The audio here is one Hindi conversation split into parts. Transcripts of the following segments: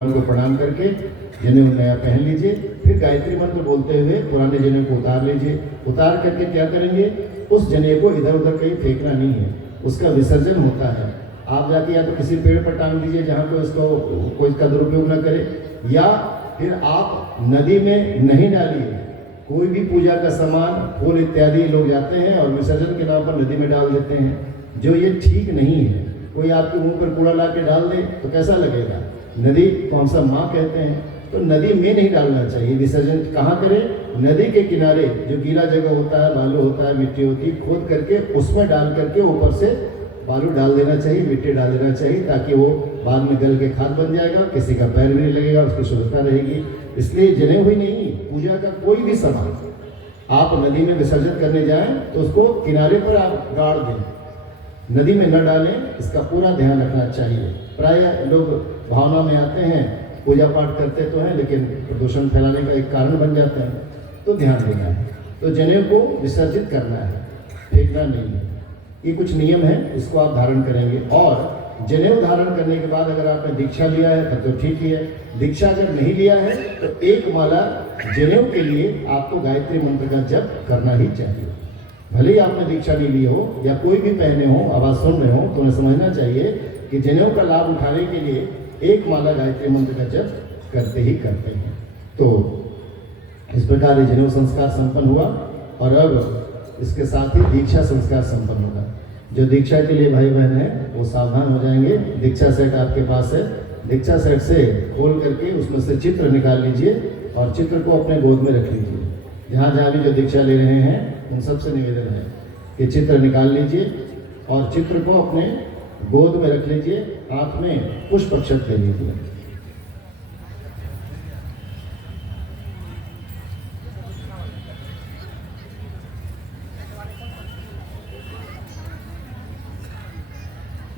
को प्रणाम करके जनेऊ नया पहन लीजिए। फिर गायत्री मंत्र बोलते हुए पुराने जनेऊ को उतार लीजिए। उतार करके क्या करेंगे, उस जनेऊ को इधर उधर कहीं फेंकना नहीं है, उसका विसर्जन होता है। आप जाके या तो किसी पेड़ पर टांग दीजिए जहाँ पे उसको कोई इसका दुरुपयोग न करे, या फिर आप नदी में नहीं डालिए। कोई भी पूजा का सामान, फूल इत्यादि लोग जाते हैं और विसर्जन के नाम पर नदी में डाल देते हैं, जो ये ठीक नहीं है। कोई आपके मुंह पर कूड़ा ला के डाल दे तो कैसा लगेगा। नदी को हम सब माँ कहते हैं, तो नदी में नहीं डालना चाहिए। विसर्जन कहाँ करें, नदी के किनारे जो गीला जगह होता है, बालू होता है, मिट्टी होती है, खोद करके उसमें डाल करके ऊपर से बालू डाल देना चाहिए, मिट्टी डाल देना चाहिए, ताकि वो बाद में गल के खाद बन जाएगा, किसी का पैर भी नहीं लगेगा, उसकी शुद्धता रहेगी। इसलिए जनेऊ ही नहीं, पूजा का कोई भी सामान आप नदी में विसर्जन करने जाएं तो उसको किनारे पर आप गाड़ दें, नदी में न डालें। इसका पूरा ध्यान रखना चाहिए। प्रायः लोग भावना में आते हैं, पूजा पाठ करते तो हैं, लेकिन प्रदूषण फैलाने का एक कारण बन जाते हैं, तो ध्यान देना है। तो जनेऊ को विसर्जित करना है, फेंकना नहीं है। ये कुछ नियम है, इसको आप धारण करेंगे। और जनेऊ धारण करने के बाद अगर आपने दीक्षा लिया है तब तो ठीक ही है। दीक्षा अगर नहीं लिया है तो एक माला जनेऊ के लिए आपको गायत्री मंत्र का जप करना ही चाहिए। भले ही आपने दीक्षा नहीं ली हो या कोई भी पहने हो, आवाज़ सुन रहे हो, तो उन्हें समझना चाहिए कि जनेऊ का लाभ उठाने के लिए एक माला गायत्री मंत्र का जप करते ही करते हैं। तो इस प्रकार ये जनेऊ संस्कार संपन्न हुआ, और अब इसके साथ ही दीक्षा संस्कार संपन्न होगा। जो दीक्षा के लिए भाई बहन हैं वो सावधान हो जाएंगे। दीक्षा सेट आपके पास है, दीक्षा सेट से खोल करके उसमें से चित्र निकाल लीजिए और चित्र को अपने गोद में रख लीजिए। जहाँ जहाँ भी जो दीक्षा ले रहे हैं उन सबसे निवेदन है कि चित्र निकाल लीजिए और चित्र को अपने गोद में रख लीजिए, हाथ में पुष्प अक्षत ले लीजिए।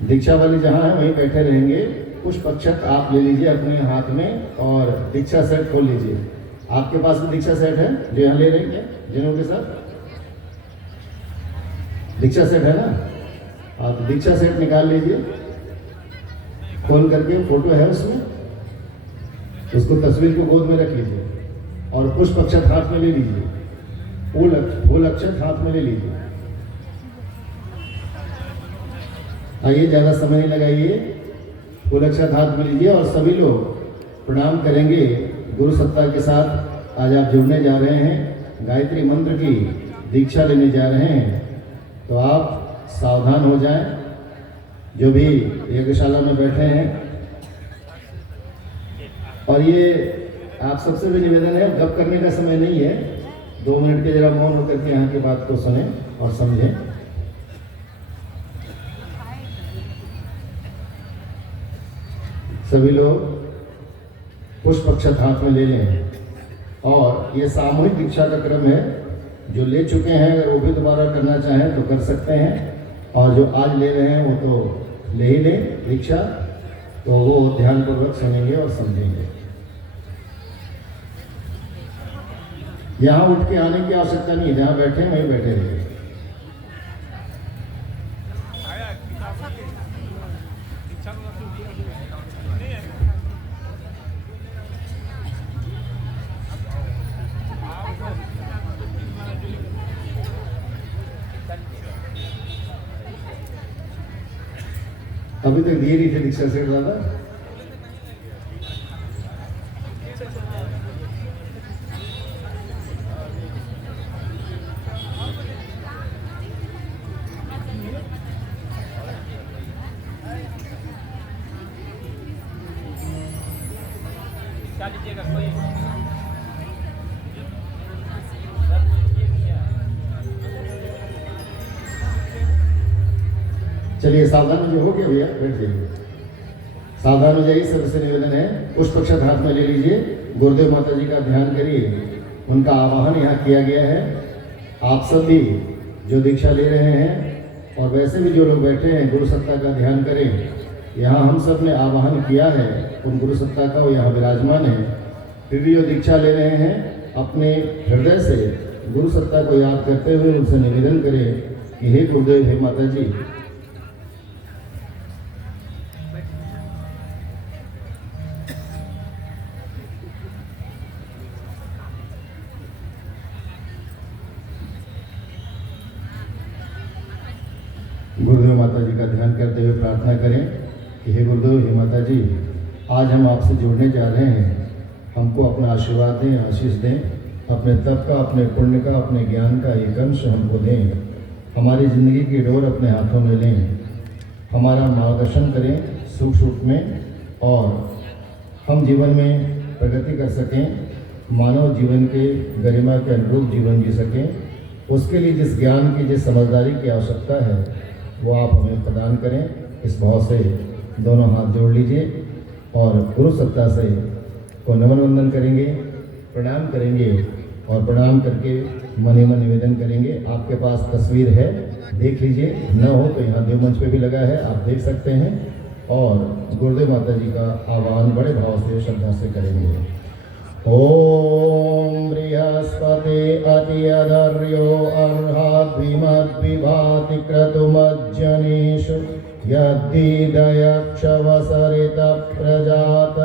दीक्षा वाले जहाँ है वहीं बैठे रहेंगे। पुष्प अक्षत आप ले लीजिए अपने हाथ में और दीक्षा सेट खोल लीजिए। आपके पास भी दीक्षा सेट है जो यहाँ ले रहे हैं जनेऊ के साथ, दीक्षा सेट है ना। आप दीक्षा सेट निकाल लीजिए, खोल करके फोटो है उसमें, उसको तस्वीर को गोद में रख लीजिए और पुष्प अक्षत हाथ में ले लीजिए, फूल अक्षत हाथ में ले लीजिए। आइए, ज़्यादा समय नहीं लगाइए, फूल अक्षत हाथ में लीजिए और सभी लोग प्रणाम करेंगे गुरु सत्ता के साथ। आज आप जुड़ने जा रहे हैं, गायत्री मंत्र की दीक्षा लेने जा रहे हैं, तो आप सावधान हो जाएं। जो भी यज्ञशाला में बैठे हैं, और ये आप सबसे भी निवेदन है, गप करने का समय नहीं है। 2 मिनट के जरा मौन होकर के यहाँ की बात को सुने और समझें। सभी लोग पुष्प अक्षत हाथ में ले लें। और ये सामूहिक दीक्षा का क्रम है। जो ले चुके हैं अगर वो भी दोबारा करना चाहें तो कर सकते हैं, और जो आज ले रहे हैं वो तो ले ही लें दीक्षा, तो वो ध्यानपूर्वक सुनेंगे और समझेंगे। यहाँ उठ के आने की आवश्यकता नहीं है, जहाँ बैठे हैं वहीं बैठे रहिए। अभी तक दिए नहीं थे दीक्षा से ज़्यादा। चलिए, सावधान हो गया भैया, बैठ जाइए, सावधान हो जाइए। सबसे निवेदन है, पुष्प अक्षत हाथ में ले लीजिए, गुरुदेव माता जी का ध्यान करिए, उनका आवाहन यहाँ किया गया है। आप सब भी जो दीक्षा ले रहे हैं और वैसे भी जो लोग बैठे हैं, गुरु सत्ता का ध्यान करें। यहाँ हम सब ने आवाहन किया है उन गुरु सत्ता का, वो यहाँ विराजमान है। फिर भी जो दीक्षा ले रहे हैं, अपने हृदय से गुरु सत्ता को याद करते हुए उनसे निवेदन करें कि हे गुरुदेव, हे माता जी, गुरुदेव माता जी का ध्यान करते हुए प्रार्थना करें कि हे गुरुदेव, हे माता जी, आज हम आपसे जुड़ने जा रहे हैं, हमको अपना आशीर्वाद दें, आशीष दें, अपने तप का, अपने पुण्य का, अपने ज्ञान का एक अंश हमको दें, हमारी ज़िंदगी की डोर अपने हाथों में लें, हमारा मार्गदर्शन करें सुख सुख में, और हम जीवन में प्रगति कर सकें, मानव जीवन के गरिमा के अनुरूप जीवन जी सकें। उसके लिए जिस ज्ञान की, जिस समझदारी की आवश्यकता है, वो आप हमें प्रदान करें। इस भाव से दोनों हाथ जोड़ लीजिए और गुरु सत्ता से को नमन वंदन करेंगे, प्रणाम करेंगे, और प्रणाम करके मन ही मन निवेदन करेंगे। आपके पास तस्वीर है, देख लीजिए, न हो तो यहाँ देव मंच पे भी लगा है, आप देख सकते हैं। और गुरुदेव माता जी का आह्वान बड़े भाव से, श्रद्धा से करेंगे। ओम बृहस्पति अतिअधर्यो अर्हाद्विमद्विभाति क्रतुमज्जनेषु यद्दीदयक्षवसरितः प्रजात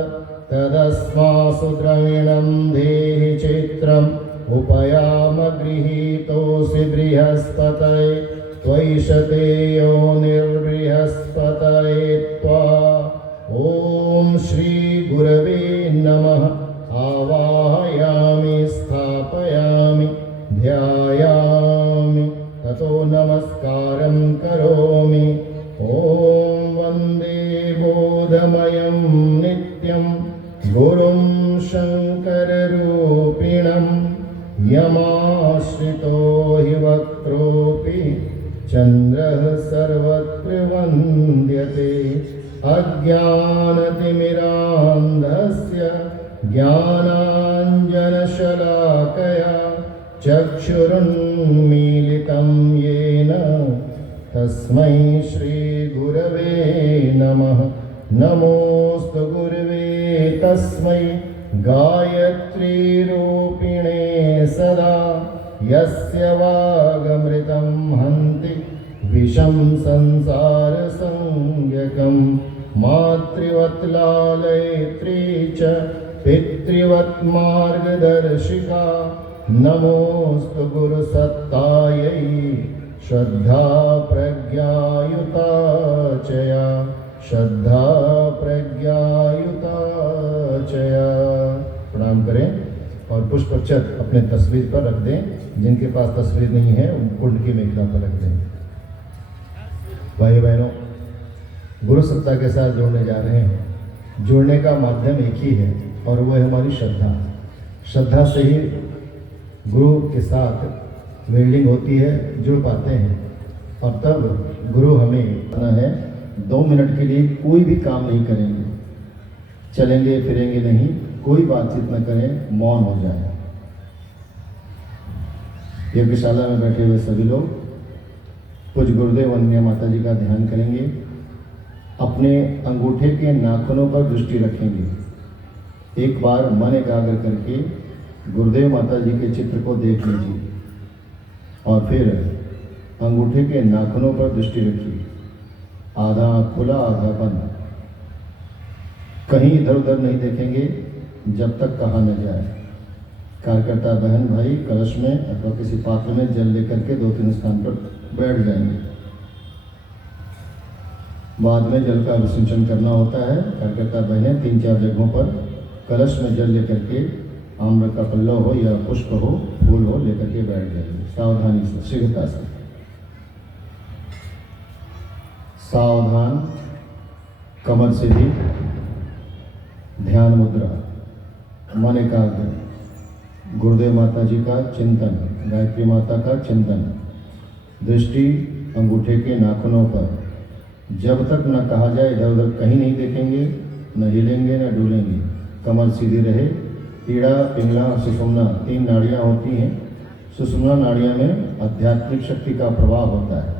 तदस्मासु द्रविणं देहि चित्रम् उपयाम गृहीतोऽसि बृहस्पतये त्वयिषते योनिर्बृहस्पतये त्वा। ॐ श्री गुरवे नमः। आवाहयामि, स्थापयामि, ध्यायामि, ततो नमस्कारं करोमि। ॐ वन्दे बोधमयं नित्यं गुरुं शङ्कररूपिणं यमाश्रितो हि वक्त्रोऽपि चन्द्रः सर्वत्र वन्द्यते। अज्ञानतिमिरान्धस्य ज्ञानाञ्जनशलाकया चक्षुरुन्मीलितं येन तस्मै श्रीगुरवे नमः। नमोऽस्तु गुरुवे तस्मै गायत्रीरूपिणे सदा यस्य वागमृतं हन्ति विषं संसारसंज्ञकम्। मातृवत् लालयित्री च पितृवत् मार्गदर्शिका। नमोऽस्तु गुरुसत्तायै श्रद्धा प्रज्ञायुता च या, श्रद्धा प्रज्ञायुता च या। प्रणाम करें और पुष्पक्षत अपने तस्वीर पर रख दें। जिनके पास तस्वीर नहीं है उन कुंड की मेखला पर रख दें। भाई बहनों, गुरु सत्ता के साथ जुड़ने जा रहे हैं। जुड़ने का माध्यम एक ही है और वो है हमारी श्रद्धा। श्रद्धा से ही गुरु के साथ वेल्डिंग होती है, जुड़ पाते हैं, और तब गुरु हमें आना है। 2 मिनट के लिए कोई भी काम नहीं करेंगे, चलेंगे फिरेंगे नहीं, कोई बातचीत न करें, मौन हो जाए। यज्ञशाला में बैठे हुए सभी लोग कुछ गुरुदेव वंदनीय माता जी का ध्यान करेंगे। अपने अंगूठे के नाखूनों पर दृष्टि रखेंगे। एक बार मन एकाग्र करके गुरुदेव माता जी के चित्र को देख लीजिए और फिर अंगूठे के नाखूनों पर दृष्टि रखिए। आधा खुला आधा बंद, कहीं इधर उधर नहीं देखेंगे जब तक कहा न जाए। कार्यकर्ता बहन भाई कलश में अथवा किसी पात्र में जल लेकर के 2-3 स्थान पर बैठ जाएंगे। बाद में जल का विसर्जन करना होता है। कार्यकर्ता बहनें 3-4 जगहों पर कलश में जल लेकर के, आम्र का पल्लव हो या पुष्प हो, फूल हो, लेकर के बैठ जाएंगे। सावधानी से, शीघ्रता से। सावधान, कमर सीधी, ध्यान मुद्रा, मन एकाग्र, गुरुदेव माता जी का चिंतन, गायत्री माता का चिंतन, दृष्टि अंगूठे के नाखूनों पर। जब तक न कहा जाए इधर उधर कहीं नहीं देखेंगे, न हिलेंगे न डूलेंगे। कमर सीधी रहे। पीड़ा, पिंगला और सुषुम्ना 3 नाड़ियाँ होती हैं। सुषुम्ना नाड़ियाँ में आध्यात्मिक शक्ति का प्रवाह होता है।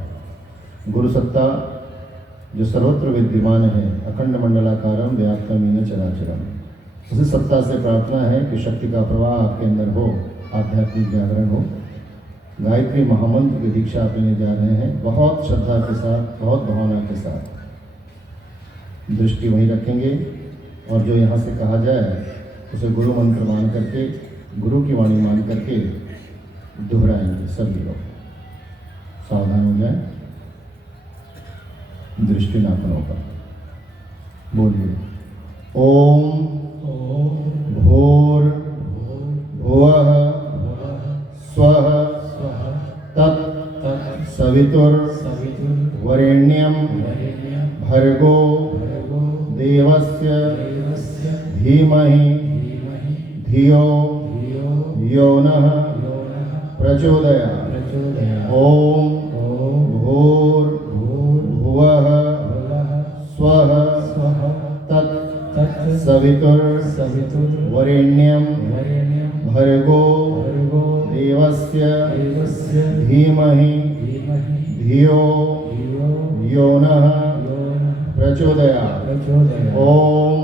गुरु सत्ता जो सर्वत्र विद्यमान है, अखंड मंडलाकारम व्याप्तमीन चराचरम, उसी सत्ता से प्रार्थना है कि शक्ति का प्रवाह आपके अंदर हो, आध्यात्मिक जागरण हो। गायत्री महामंत्र की दीक्षा आप लेने जा रहे हैं। बहुत श्रद्धा के साथ, बहुत भावना के साथ दृष्टि वहीं रखेंगे और जो यहाँ से कहा जाए उसे गुरु मंत्र मान करके, गुरु की वाणी मान करके दोहराएंगे सभी लोग। सावधान हो जाएं। दृष्टिनापनों पर बोलिए। ओम भूर भुवः स्वः तत् सवितुर वरेण्यं भर्गो देवस्य धीमहि धियो यो नः प्रचोदयात्। ओम भूर भुवः स्वः तत् सवितुर वरेण्यं भर्गो देवस्य धीमहि धियो यो नः प्रचोदयात्। ओम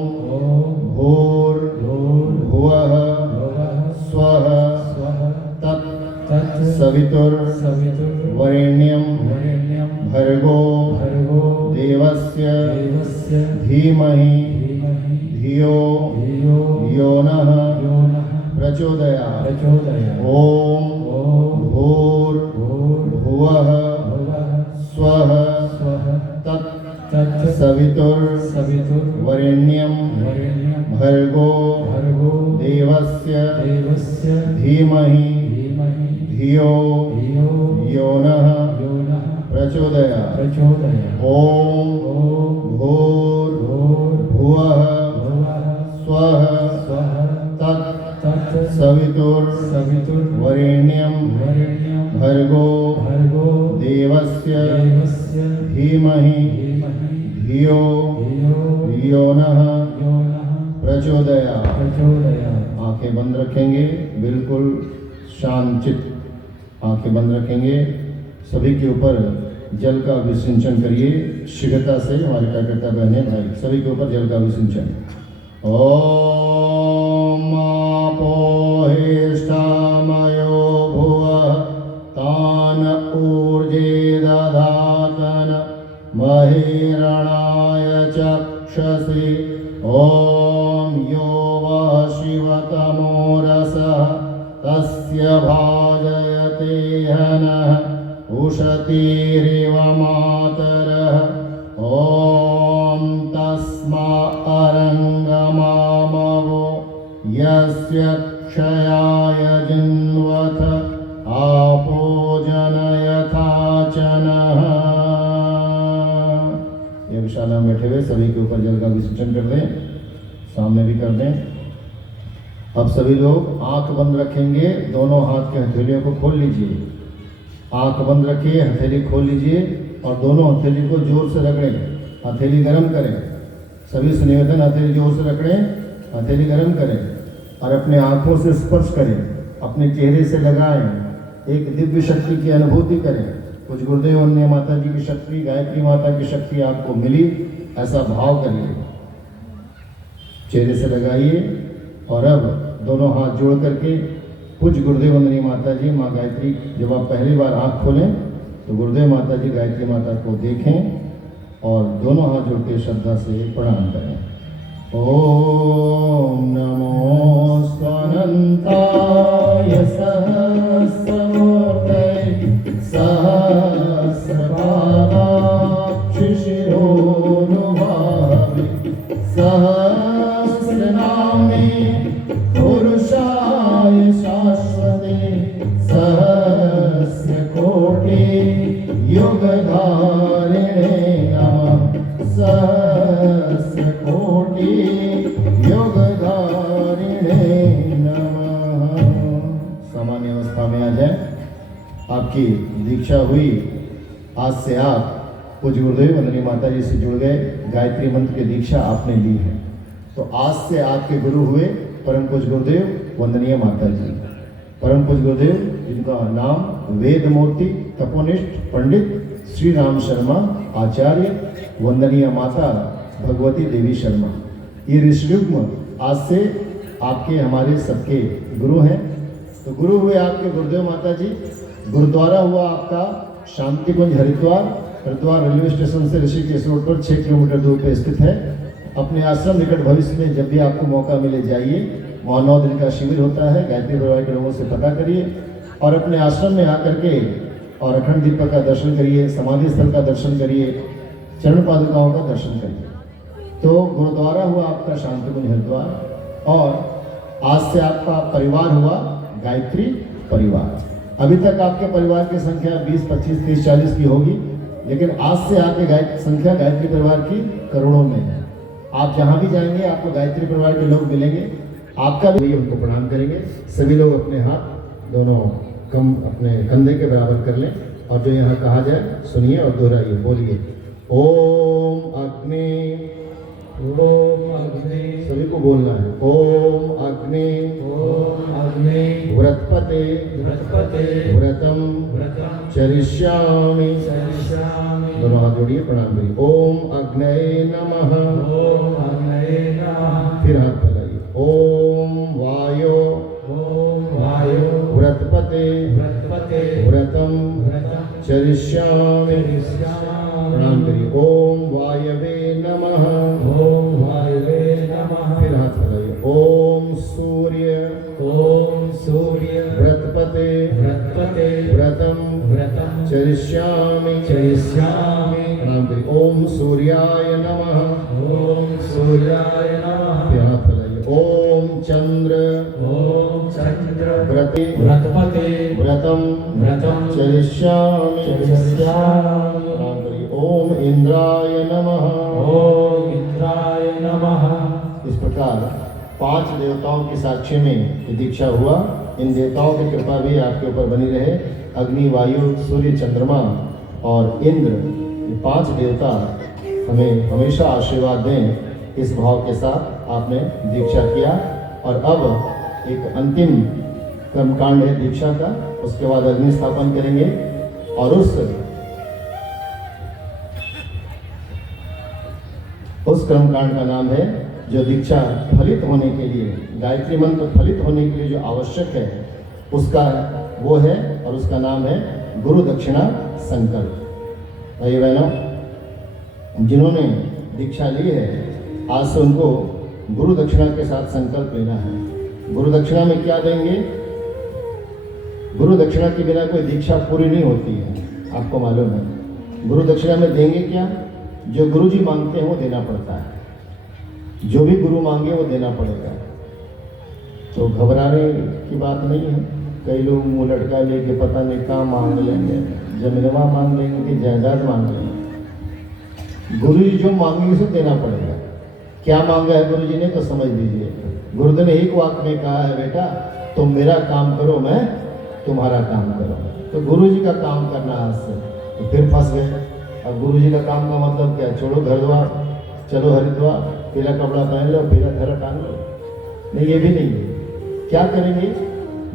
भूर भुवः स्वः तत् सवितुर वरेण्यं भर्गो देवस्य धीमहि धियो यो नः प्रचोदयात्। ओम भूर भुवः स्वः तत् सवितुर वरेण्यं भर्गो देवस्य धीमहि धियो यो नः प्रचोदयात्। ओम भूर भुवः स्वः तत् सवितुर वरेण्यं भर्गो देवस्य धीमहि धियो यो नः प्रचोदयात्। आंखें बंद रखेंगे, बिल्कुल शांत चित्त आंखें बंद रखेंगे। सभी के ऊपर जल का विसिंचन करिए शीघ्रता से। हमारे कार्यकर्ता बहने भाई सभी के ऊपर जल का विसिंचन। ओम आपोहिष्ठामयो भुवः तान ऊर्जे दधातन महिरणाय चक्षसि। ओम यो वः शिवतमो रसः तस्य भाजयते हनः उशतीरिव मातरः। ओम तस्मा अरङ्गमामवो यस्य क्षयाय जिन्वथ आपो जनयथा चनः। ये विशाला में बैठे हुए सभी के ऊपर जल का विसर्जन कर दें, सामने भी कर दें। अब सभी लोग आंख बंद रखेंगे, दोनों हाथ के हथेलियों को खोल लीजिए। आंख बंद रखिए, हथेली खोल लीजिए और दोनों हथेली को जोर से रगड़ें। हथेली गरम करें, सभी से निवेदन हथेली जोर से रगड़ें, हथेली गरम करें और अपने आंखों से स्पर्श करें, अपने चेहरे से लगाएं, एक दिव्य शक्ति की अनुभूति करें। कुछ गुरुदेव अन्य माता जी की शक्ति, गायत्री माता की शक्ति आपको मिली, ऐसा भाव करिए। चेहरे से लगाइए और अब दोनों हाथ जोड़ करके कुछ गुरुदेव वंदनीय माता जी माँ गायत्री, जब आप पहली बार आँख खोलें तो गुरुदेव माता जी गायत्री माता को देखें और दोनों हाथ जोड़ के श्रद्धा से प्रणाम करें। ओम नमो स्वानंताय सहस्रमूर्तये सहस्रपादाक्षिशिरोनुभावे सहस्रनामे पुरुषाय शाश्वते सहस्रकोटि युगधारिणे नमः। सहस्रकोटि युगधारिणे नमः। सामान्य अवस्था में आ जाए। आपकी दीक्षा हुई, आज से आप पूज्य गुरुदेव वंदनीय माता जी से जुड़ गए, गायत्री मंत्र की दीक्षा आपने ली है। तो आज से आपके गुरु हुए परम पूज्य गुरुदेव वंदनीय माता जी। परम पूज्य गुरुदेव जिनका नाम वेदमूर्ति तपोनिष्ठ पंडित श्री राम शर्मा आचार्य, वंदनीय माता भगवती देवी शर्मा। ये ऋषियुग्म आज से आपके हमारे सबके गुरु हैं। तो गुरु हुए आपके गुरुदेव माता जी। गुरुद्वारा हुआ आपका शांति कुंज हरिद्वार। हरिद्वार रेलवे स्टेशन से ऋषिकेश रोड पर 6 किलोमीटर दूर पर स्थित है। अपने आश्रम निकट भविष्य में जब भी आपको मौका मिले जाइए। वहाँ 9 दिन का शिविर होता है। गायत्री परिवार के लोगों से पता करिए और अपने आश्रम में आकर के और अखंड दीपक का दर्शन करिए, समाधि स्थल का दर्शन करिए, चरण पादुकाओं का दर्शन करिए। तो गुरुद्वारा हुआ आपका शांतिवन हरिद्वार, और आज से आपका परिवार हुआ गायत्री परिवार। अभी तक आपके परिवार की संख्या 20, 25, 30, 40 की होगी, लेकिन आज से आपकी संख्या गायत्री परिवार की करोड़ों में है। आप जहाँ भी जाएंगे आपको गायत्री परिवार के लोग मिलेंगे। आपका भी उनको प्रणाम करेंगे। सभी लोग अपने हाथ दोनों कम अपने कंधे के बराबर कर लें, और जो यहाँ कहा जाए सुनिए और दोहराइए, बोलिए ओम अग्नि। ओम अग्नि। सभी को बोलना है ओम अग्नि। ओम अग्नि। व्रतपते व्रतपते। व्रतम व्रतम चरिष्यामि। चरिष्यामि। दोनों हाथ जोड़िए, प्रणाम करिए। ओम अग्नये नमः। ओम अग्नये नमः। फिर हाथ फैलाइए। ओम वायो। ओम वायो। व्रतपते व्रतपते। व्रतम व्रतम चरिष्यामि। चरिष्यामि। प्रणाम करिए। ओम वायवे नमः। ओम वायवे नमः। फिर हाथ फैलाइए। ओम सूर्य। ओम सूर्य। व्रतपते व्रतपते। व्रतम व्रतम चरिष्यामि। चरिष्यामि। प्रणाम करिए। ओम सूर्याय नमः। ओम सूर्याय नमः। फिर हाथ फैलाइए। ओम चंद्र। ओम चंद्र। व्रते व्रतपते। व्रतम व्रतम चरिष्यामि। चरिष्यामि। प्रणाम करिए। ओम इंद्राय नमः। ओम इंद्राय नमः। इस प्रकार 5 देवताओं की साक्षी में ये दीक्षा हुआ। इन देवताओं की कृपा भी आपके ऊपर बनी रहे। अग्नि, वायु, सूर्य, चंद्रमा और इंद्र, ये 5 देवता हमें हमेशा आशीर्वाद दें। इस भाव के साथ आपने दीक्षा किया, और अब एक अंतिम कर्मकांड है दीक्षा का। उसके बाद अग्नि स्थापन करेंगे, और उस कर्मकांड का नाम है, जो दीक्षा फलित होने के लिए, गायत्री मंत्र फलित होने के लिए जो आवश्यक है, उसका वो है, और उसका नाम है गुरु दक्षिणा संकल्प। भाई बहनों, जिन्होंने दीक्षा ली है, आज से उनको गुरु दक्षिणा के साथ संकल्प लेना है। गुरु दक्षिणा में क्या देंगे? गुरु दक्षिणा के बिना कोई दीक्षा पूरी नहीं होती है, आपको मालूम है। गुरु दक्षिणा में देंगे क्या? जो गुरु जी मांगते हैं वो देना पड़ता है। जो भी गुरु मांगे वो देना पड़ेगा। तो घबराने की बात नहीं है। कई लोग मुँह लटका लेके पता नहीं कहाँ मांग लेंगे, जमीनवा मांग लेंगे कि जायदाद मांग लेंगे। गुरु जी जो मांगेंगे उसे देना पड़ेगा। क्या मांगा है गुरु जी ने, तो समझ लीजिए। गुरुदेव ने एक वाक्य में कहा है, बेटा तुम मेरा काम करो, मैं तुम्हारा काम करो। तो गुरु जी का काम करना आज से, तो फिर फंस गए। अब गुरु जी का काम का मतलब क्या है? छोड़ो घर द्वार, चलो हरिद्वार, पीला कपड़ा पहन लो, पीला धरा टांग लो। नहीं, ये भी नहीं है। क्या करेंगे?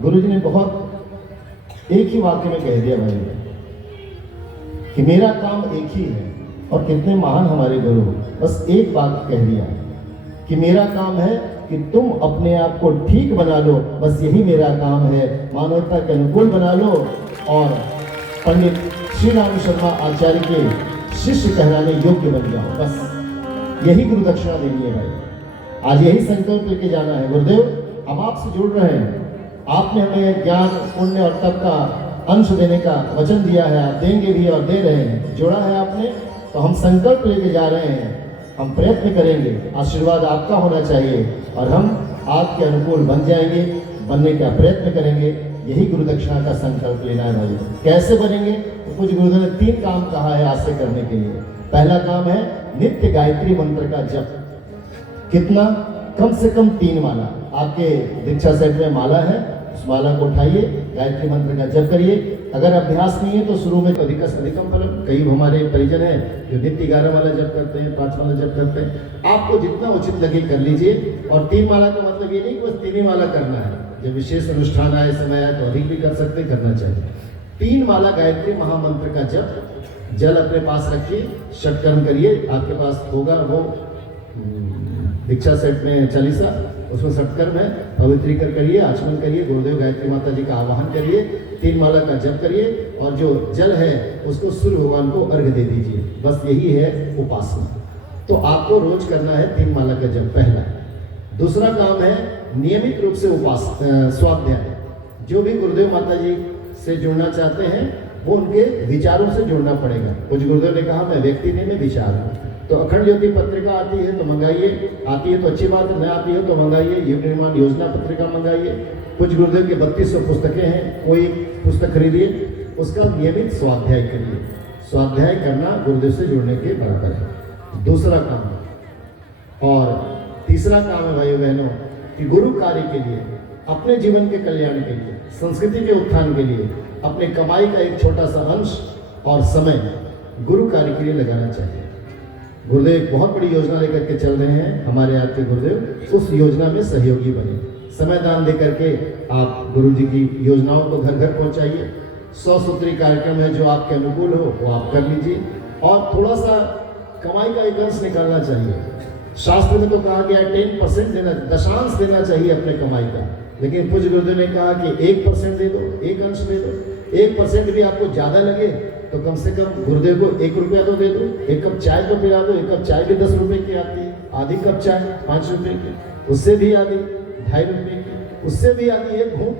गुरु जी ने बहुत एक ही वाक्य में कह दिया भाई कि मेरा काम एक ही है। और कितने महान हमारे गुरु, बस एक बात कह दिया कि मेरा काम है कि तुम अपने आप को ठीक बना लो, बस यही मेरा काम है। मानवता के अनुकूल बना लो, और पंडित श्री राम शर्मा आचार्य के शिष्य कहलाने योग्य बन जाओ। बस यही गुरु दक्षिणा देनी है भाई। आज यही संकल्प लेके जाना है। गुरुदेव हम आपसे जुड़ रहे हैं, आपने हमें ज्ञान, पुण्य और तप का अंश देने का वचन दिया है, आप देंगे भी और दे रहे हैं। जोड़ा है आपने, तो हम संकल्प लेके जा रहे हैं। हम प्रयत्न करेंगे, आशीर्वाद आपका होना चाहिए, और हम आपके अनुकूल बन जाएंगे, बनने का प्रयत्न करेंगे। यही गुरु दक्षिणा का संकल्प लेना है भाई। कैसे बनेंगे? तो कुछ गुरुदेव ने 3 काम कहा है आज से करने के लिए। पहला काम है नित्य गायत्री मंत्र का जप। कितना? कम से कम 3 माला। आपके दीक्षा सेट में माला है, उस माला को उठाइए, गायत्री मंत्र का जप करिए। अगर अभ्यास नहीं है तो शुरू में अधिक से अधिकम फलम। कई हमारे परिजन हैं जो नित्य 11 माला जप करते हैं, 5 माला जप करते हैं। आपको जितना उचित लगे कर लीजिए। और 3 माला का मतलब ये नहीं कि बस 3 ही माला करना है। जब विशेष अनुष्ठान आए, समय आए, तो अधिक भी कर सकते, करना चाहिए। 3 माला गायत्री महामंत्र का जप। जल अपने पास रखिए, षटकर्म करिए। आपके पास होगा वो दीक्षा सेट में चालीसा, उसमें षटकर्म है। पवित्रीकर करिए, आचमन करिए, गुरुदेव गायत्री माता जी का आवाहन करिए, 3 माला का जप करिए, और जो जल है उसको सूर्य भगवान को अर्घ दे दीजिए। बस यही है उपासना। तो आपको रोज करना है 3 माला का जप, पहला। दूसरा काम है नियमित रूप से स्वाध्याय। जो भी गुरुदेव माता जी से जुड़ना चाहते हैं वो उनके विचारों से जोड़ना पड़ेगा। कुछ गुरुदेव ने कहा मैं व्यक्ति नहीं, मैं विचार हूँ। तो अखंड ज्योति पत्रिका आती है तो मंगाइए, आती है तो अच्छी बात है, न आती है तो मंगाइए। युग निर्माण योजना पत्रिका मंगाइए। कुछ गुरुदेव की 3200 पुस्तकें हैं, कोई पुस्तक खरीदिए, उसका नियमित स्वाध्याय करिए। स्वाध्याय करना गुरुदेव से जुड़ने के बराबर है। दूसरा काम और तीसरा काम है भाइयों बहनों कि गुरु कार्य के लिए, अपने जीवन के कल्याण के लिए, संस्कृति के उत्थान के लिए अपने कमाई का एक छोटा सा अंश और समय गुरु कार्य के लिए लगाना चाहिए। गुरुदेव एक बहुत बड़ी योजना लेकर के चल रहे हैं, हमारे आपके गुरुदेव उस योजना में सहयोगी बने। समय दान दे करके आप गुरु जी की योजनाओं को घर घर पहुंचाइए। 100 सूत्री कार्यक्रम है जो आपके अनुकूल हो वो आप कर लीजिए, और थोड़ा सा कमाई का एक अंश निकालना चाहिए। शास्त्र में तो कहा गया 10% देना, दशांश देना चाहिए अपने कमाई का, लेकिन पूज्य गुरुदेव ने कहा कि 1% दे दो, एक अंश दे दो। 1% भी आपको ज़्यादा लगे तो कम से कम गुरुदेव को 1 रुपया तो दे दो। एक कप चाय तो पिला दो। एक कप चाय भी 10 रुपए की आती है, आधी कप चाय 5 रुपए की, उससे भी आधी 2.5 रुपए की, उससे भी आधी 1 घूंट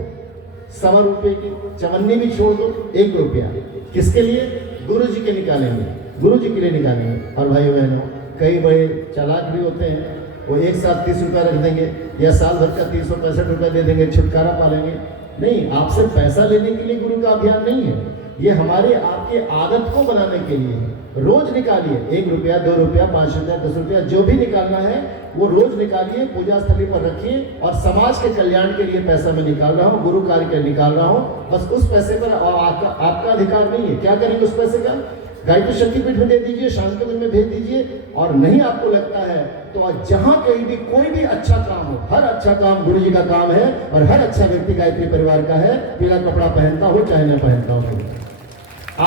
1.25 रुपए की। चवन्नी भी छोड़ दो, 1 रुपया। किसके लिए? गुरु जी के निकालेंगे, गुरु जी के लिए निकालेंगे। और भाइयों बहनों, कई बड़े चालाक भी होते हैं, वो एक साथ 30 रुपया रख देंगे या साल भर का 365 रुपया दे देंगे, छुटकारा पालेंगे। नहीं, आपसे पैसा लेने के लिए गुरु का अभियान नहीं है, ये हमारे आपके आदत को बनाने के लिए है। रोज निकालिए, 1 रुपया, 2 रुपया, 5 रुपया, 10 रुपया, जो भी निकालना है वो रोज निकालिए, पूजा स्थली पर रखिए। और समाज के कल्याण के लिए पैसा मैं निकाल रहा हूँ, गुरु कार्य के लिए निकाल रहा हूँ। बस उस पैसे पर आपका अधिकार नहीं है। क्या करेंगे उस पैसे का? गायत्री शक्तिपीठ में दे दीजिए, शांति कुंज में भेज दीजिए। और नहीं आपको लगता है तो जहां कहीं भी कोई भी अच्छा काम हो, हर अच्छा काम गुरु जी का काम है, और हर अच्छा व्यक्ति गायत्री परिवार का है। पीला कपड़ा पहनता हो चाहे न पहनता हो,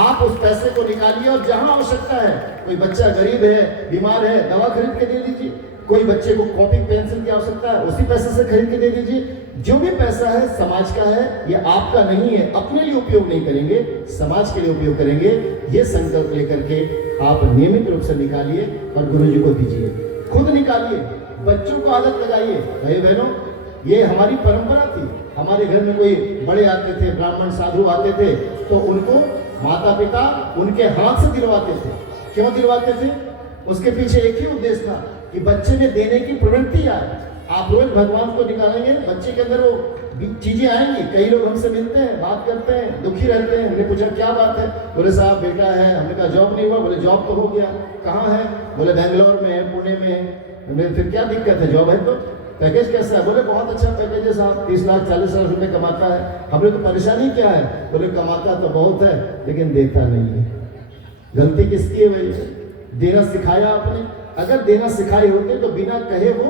आप उस पैसे को निकालिए और जहां आवश्यकता है, कोई बच्चा गरीब है, बीमार है, दवा खरीद के दे दीजिए। कोई बच्चे को कॉपी पेंसिल की आवश्यकता है, उसी पैसे से खरीद के दे दीजिए। जो भी पैसा है समाज का है, ये आपका नहीं है। अपने लिए उपयोग नहीं करेंगे, समाज के लिए उपयोग करेंगे। ये संकल्प लेकर के आप नियमित रूप से निकालिए और गुरु जी को दीजिए। खुद निकालिए, बच्चों को आदत लगाइए। भाई बहनों, ये हमारी परंपरा थी। हमारे घर में कोई बड़े आते थे, ब्राह्मण साधु आते थे, तो उनको माता पिता उनके हाथ से दिलवाते थे। क्यों दिलवाते थे? उसके पीछे एक ही उद्देश्य था कि बच्चे में देने की प्रवृत्ति आए। आप रोज भगवान को निकालेंगे, बच्चे के अंदर वो चीजें आएंगी। कई लोग हमसे मिलते हैं, बात करते हैं, दुखी रहते हैं। हमने पूछा क्या बात है? बोले साहब बेटा है। हमने कहा जॉब नहीं हुआ? बोले जॉब तो हो गया। कहाँ है? बोले बेंगलोर में है, पुणे में है। हमने फिर क्या दिक्कत है? जॉब है तो पैकेज कैसा है? बोले बहुत अच्छा पैकेज है साहब, 30 लाख 40 लाख रुपए कमाता है। हमने तो परेशानी क्या है? बोले कमाता तो बहुत है लेकिन देता नहीं है। गलती किसकी है भाई? देना सिखाया आपने? अगर देना सिखाए होते तो बिना कहे वो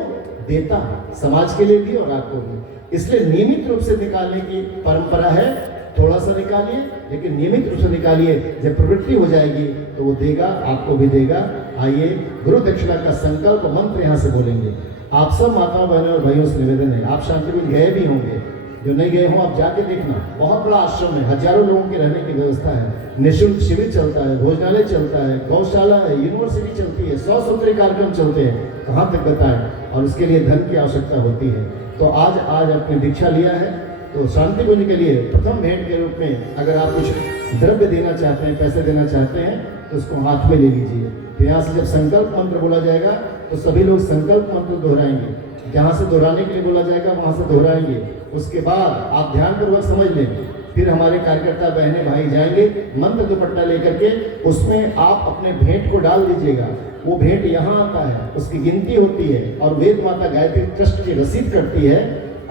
देता, समाज के लिए भी और आपको भी। इसलिए नियमित रूप से निकालने की परंपरा है। थोड़ा सा निकालिए लेकिन नियमित रूप से निकालिए। जब प्रवृत्ति हो जाएगी तो वो देगा, आपको भी देगा। आइए गुरु दक्षिणा का संकल्प मंत्र यहाँ से बोलेंगे। आप सब माताओं बहनों और भाइयों से निवेदन है, आप शांति कुंज गए भी होंगे, जो नहीं गए हों आप जाके देखना। बहुत बड़ा आश्रम है, हजारों लोगों के रहने की व्यवस्था है, निःशुल्क शिविर चलता है, भोजनालय चलता है, गौशाला है, यूनिवर्सिटी चलती है, 100 सूत्री कार्यक्रम चलते हैं। कहाँ तक बताएं? और उसके लिए धन की आवश्यकता होती है। तो आज आपने दीक्षा लिया है तो शांति कुंज के लिए प्रथम भेंट के रूप में अगर आप कुछ द्रव्य देना चाहते हैं, पैसे देना चाहते हैं, तो उसको हाथ में ले लीजिए। तो यहाँ से जब संकल्प मंत्र बोला जाएगा तो सभी लोग संकल्प मंत्र दोहराएंगे। जहाँ से दोहराने के लिए बोला जाएगा वहाँ से दोहराएंगे। उसके बाद आप ध्यानपूर्वक समझ लें। फिर हमारे कार्यकर्ता बहनें भाई जाएंगे मंत्र दुपट्टा लेकर के, उसमें आप अपने भेंट को डाल दीजिएगा। वो भेंट यहाँ आता है, उसकी गिनती होती है और वेद माता गायत्री ट्रस्ट की रसीद कटती है।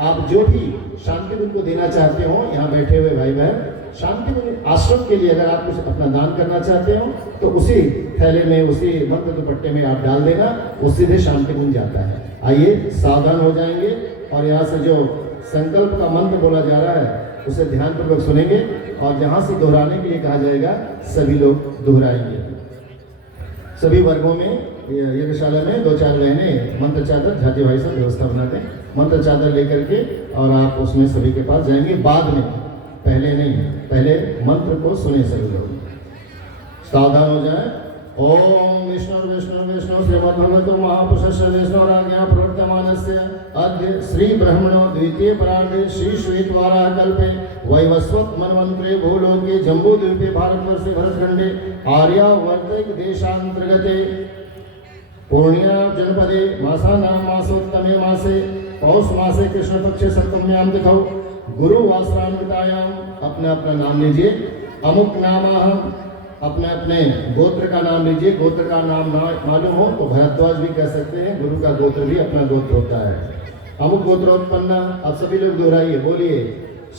आप जो भी शांति कुंज को देना चाहते हो, यहाँ बैठे हुए भाई बहन, शांति कुंज आश्रम के लिए अगर आप कुछ अपना दान करना चाहते हो तो उसी थैले में, उसी मंत्र दुपट्टे में आप डाल देना, वो सीधे शांति कुंज जाता है। आइए सावधान हो जाएंगे और यहाँ से जो संकल्प का मंत्र बोला जा रहा है उसे ध्यानपूर्वक सुनेंगे और जहाँ से दोहराने के लिए कहा जाएगा सभी लोग दोहराएंगे। सभी वर्गों में यज्ञशाला में 2-4 बहनें मंत्र चादर, झाजी भाई सब व्यवस्था बना दें, मंत्र चादर लेकर के और आप उसमें सभी के पास जाएंगे। बाद में, पहले नहीं, पहले मंत्र को सुने सभी लोग। सावधान हो जाए। ओम विष्णु श्रीमद्भगवतो महापुरुषस्य विष्णोराज्ञया प्रवर्तमानस्य अद्य श्री ब्रह्मणो द्वितीय परार्धे श्री श्वेतवाराह कल्पे वैवस्वत मन्वन्तरे भूलोके जम्बूद्वीपे भारतवर्षे भरतखण्डे आर्यावर्तक देशान्तर्गते पूर्णिया जनपदे मासानां मासोत्तमे मासे पौष मासे कृष्णपक्षे सप्तम्यां तिथौ गुरुवासरान्वितायां अपना अपना नाम लीजिए। अमुक नामाहं अपने अपने गोत्र का नाम लीजिए। गोत्र का नाम ना मालूम हो तो भरद्वाज भी कह सकते हैं। गुरु का गोत्र भी अपना गोत्र होता है। अमुक गोत्रोत्पन्न। आप सभी लोग दोहराइए, बोलिए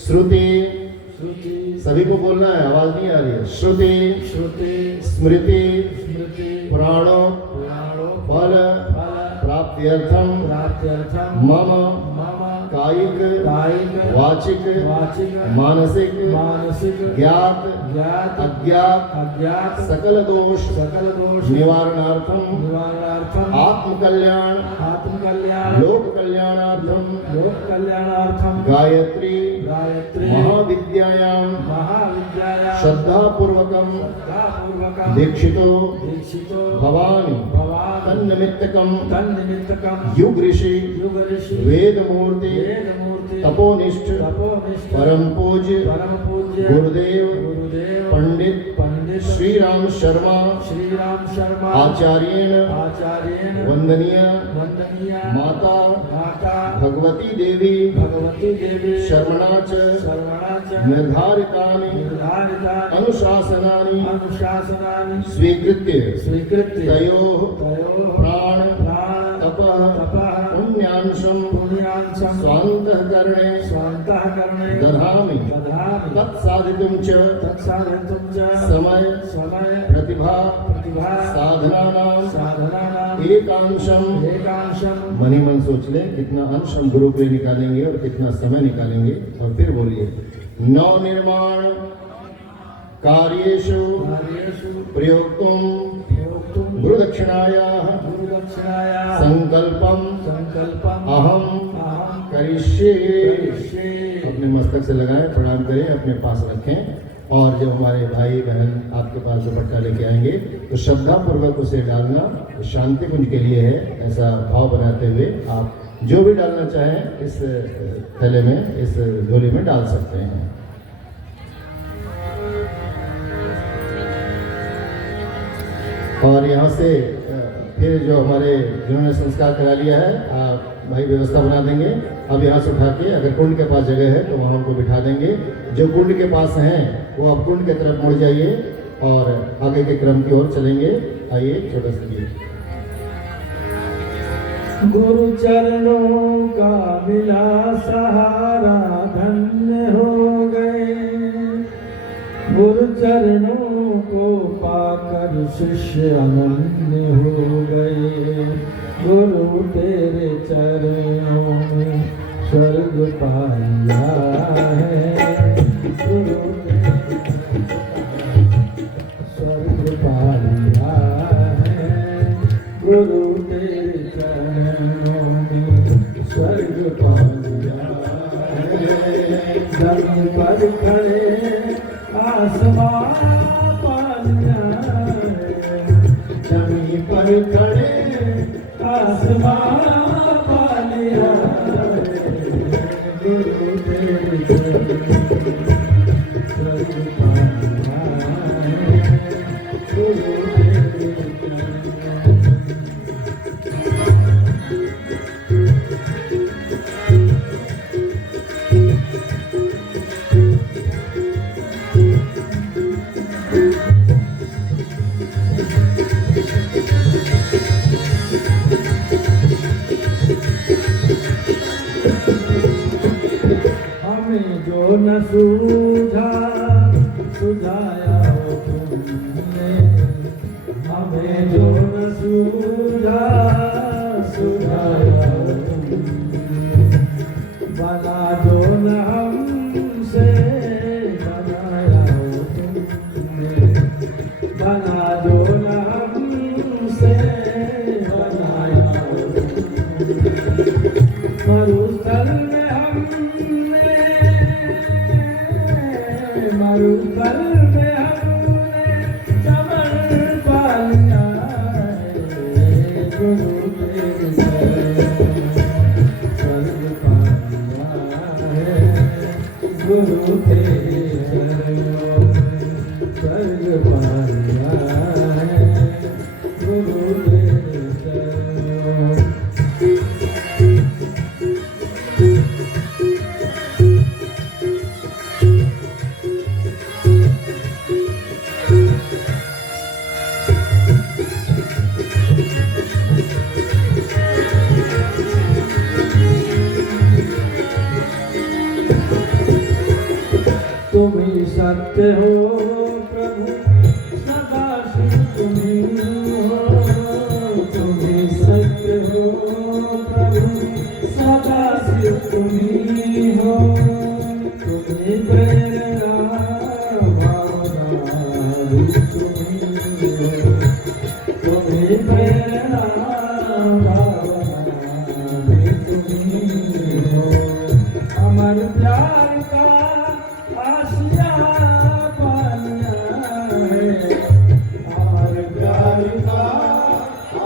श्रुति। श्रुति सभी को बोलना है, आवाज नहीं आ रही है। श्रुति श्रुति स्मृति स्मृति पुराणो पुराणो फल फल प्राप्त्यर्थम प्राप्त्यर्थम मम मम कायिक कायिक वाचिक वाचिक मानसिक मानसिक ज्ञात ज्ञात अज्ञात अज्ञात सकल दोष सकल दोष निवारणार्थम निवारणार्थम आत्म कल्याण आत्म कल्याण लोक कल्याणार्थम लोक कल्याणार्थम गायत्री गायत्री महाविद्यायां महाविद्यायां श्रद्धा पूर्वकम श्रद्धापूर्वकं दीक्षितो दीक्षितो भवामि भवान् तन्निमित्तकम तन्निमित्तकं युग ऋषि युग ऋषि वेदमूर्ति वेदमूर्ति तपोनिष्ठ तपोनिष्ठ परम पूज्य परम पूज्य गुरुदेव गुरुदेव पंडित पंडित श्री राम शर्मा श्री राम शर्मा आचार्येण आचार्येण वंदनीय वंदनीय माता माता भगवती देवी भगवती देवी शर्मणा च शर्मणा च निर्धारितानि निर्धारितानि अनुशासनानि अनुशासनानि स्वीकृत्य स्वीकृत्य तयोः तयोः प्राण प्राण तपः तपः पुण्यांशं पुण्याञ्चं स्वान्तःकरणे स्वान्तःकरणे दधामि दधामि तत्साधितुं च तत्साधयितुं च समय समय प्रतिभा प्रतिभा साधनानां साधनानां एकांशम एकांशं मन ही मन सोच ले कितना अंश हम गुरु के लिए निकालेंगे और कितना समय निकालेंगे। और फिर बोलिए नव निर्माण कार्येषु कार्येषु प्रयोक्तुं प्रयोक्तुं गुरुदक्षिणायाः गुरुदक्षिणायाः संकल्पम संकल्पम् अहम अहं करिष्ये। करिष्ये। अपने मस्तक से लगाएं, प्रणाम करें, अपने पास रखें। और जब हमारे भाई बहन आपके पास दुपट्टा लेके आएंगे तो श्रद्धा पूर्वक उसे डालना शांति कुंज के लिए है, ऐसा भाव बनाते हुए आप जो भी डालना चाहें इस थैले में, इस झोली में डाल सकते हैं। और यहाँ से फिर जो हमारे जिन्होंने संस्कार करा लिया है आप भाई व्यवस्था बना देंगे। अब यहाँ से उठा के अगर कुंड के पास जगह है तो वहाँ उनको बिठा देंगे। जो कुंड के पास हैं वो अब कुंड की तरफ मुड़ जाइए और आगे के क्रम की ओर चलेंगे। आइए छोटे से गीत। गुरु चरणों का मिला सहारा धन्य हो गए। गुरु चरणों को पाकर शिष्य अनन्य हो गए। गुरु तेरे चरणों में स्वर्ग पाया है। गुरु स्वर्ग पाया है। गुरु तेरे चरणों में स्वर्ग पाया है। धरती पर खड़े आसमां पाया है। जमीन पर खड़े आसमां पाया है। गुरु तेरे चरणों में स्वर्ग पाया है। गुरु तेरे चरणों में हमें जो न सूझा सुझाया हो तुमने। हमें जो न सूझा सुझाया हो तुमने। बना जो न हमसे बनाया हो तुमने। बना जो न हमसे बनाया हो तुमने। मरुस्थल में हमने मरुस्थल में हमने चमन पालिया है। गुरु तेरे चरणों में स्वर्ग पाया है, गुरु तेरे चरणों में। तुम ही सत्य हो प्रभु, सदा शिव तुम ही हो। तुम ही सत्य हो प्रभु, सदा शिव तुम ही हो। तुम ही प्रेरणा भावना भी तुम ही हो। तुम ही प्रेरणा भावना भी तुम ही हो। अमर प्यार का आशिया पानिया है, अमर प्यार का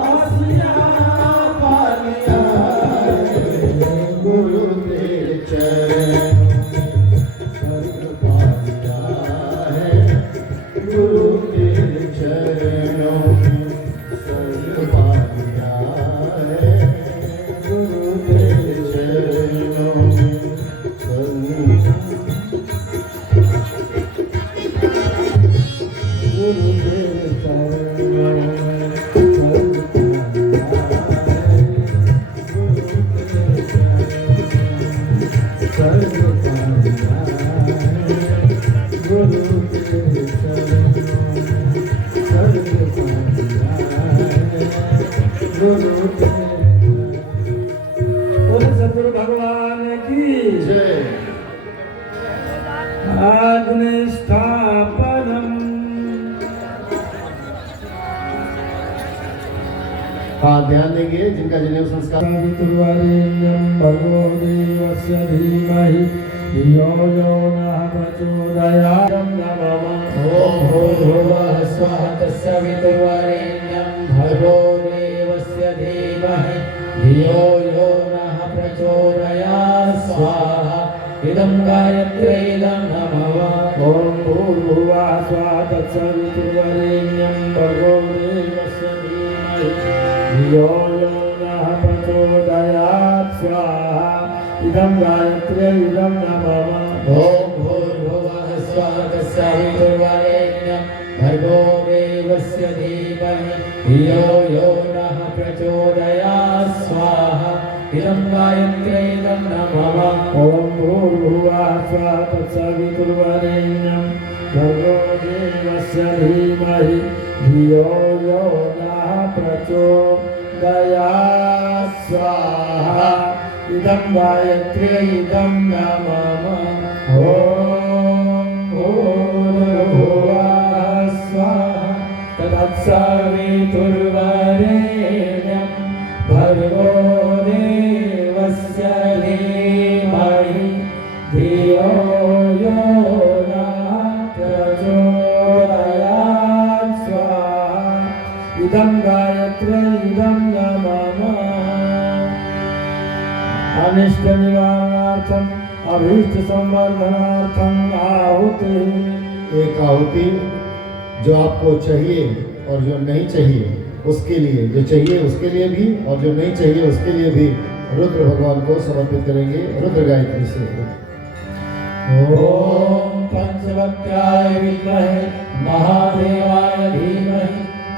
आशिया पानिया है। गुरु तेरे चरणों में स्वर्ग पाया है, गुरु तेरे चरणों में स्वर्ग पाया है, गुरु तेरे चरणों में स्वर्ग। गुरु तेरे चरणों में स्वर्ग पाया है, गुरु तेरे चरणों में स्वर्ग पाया है, गुरु तेरे चरणों में स्वर्ग पाया है, गुरु तेरे। बोले सद्गुरु भगवान की जय। अग्नि स्थापनम। हाँ, ध्यान देंगे जिनका जनेऊ संस्कार। सवितुर्वरेण्यं भर्गो देवस्य धीमहि धियो यो नः प्रचोदयात्। ओम भूर्भुवः स्वः तत्सवितुर्वरेण्यं भर्गो देवस्य धीमहि धियो यो नः प्रचोदयात् स्वाहा। इदं गायत्र्यै इदं नमः। ओम भूर्भुवः स्वः तत्सवितुर्वरेण्यं भर्गो देवस्य धीमहि धियो यो नः प्रचोदयात् स्वाहा। इदं गायत्र्यै इदं नमः। ओम भूर्भुवः स्वः तत्सवितुर्वरेण्यं भर्गो देवस्य धीमहि धियो यो नः प्रचोदयात् स्वाहा। इदं गायत्र्यै इदं नमः। ओम भूर्भुवः स्वः तत्सवितुर्वरेण्यं भर्गो देवस्य धीमहि धियो यो नः प्रचोदयात् स्वाहा। इदं गायत्र्यै इदं नमः। ओम भूर्भुवः स्वः तत्सवितुर्वरेण्यं भर्गो देवस्य धीमहि धियो यो नः प्रचोदयात् स्वाहा। इदं गायत्र्यै इदं नमः। अनिष्ट निवारणार्थम अभीष्ट संवर्धनार्थम आहुति। एक आहुति जो आपको चाहिए और जो नहीं चाहिए उसके लिए, जो चाहिए उसके लिए भी और जो नहीं चाहिए उसके लिए भी रुद्र भगवान को समर्पित करेंगे रुद्र गायत्री से। ओम पंचवक्त्राय विद्महे महादेवाय धीमहि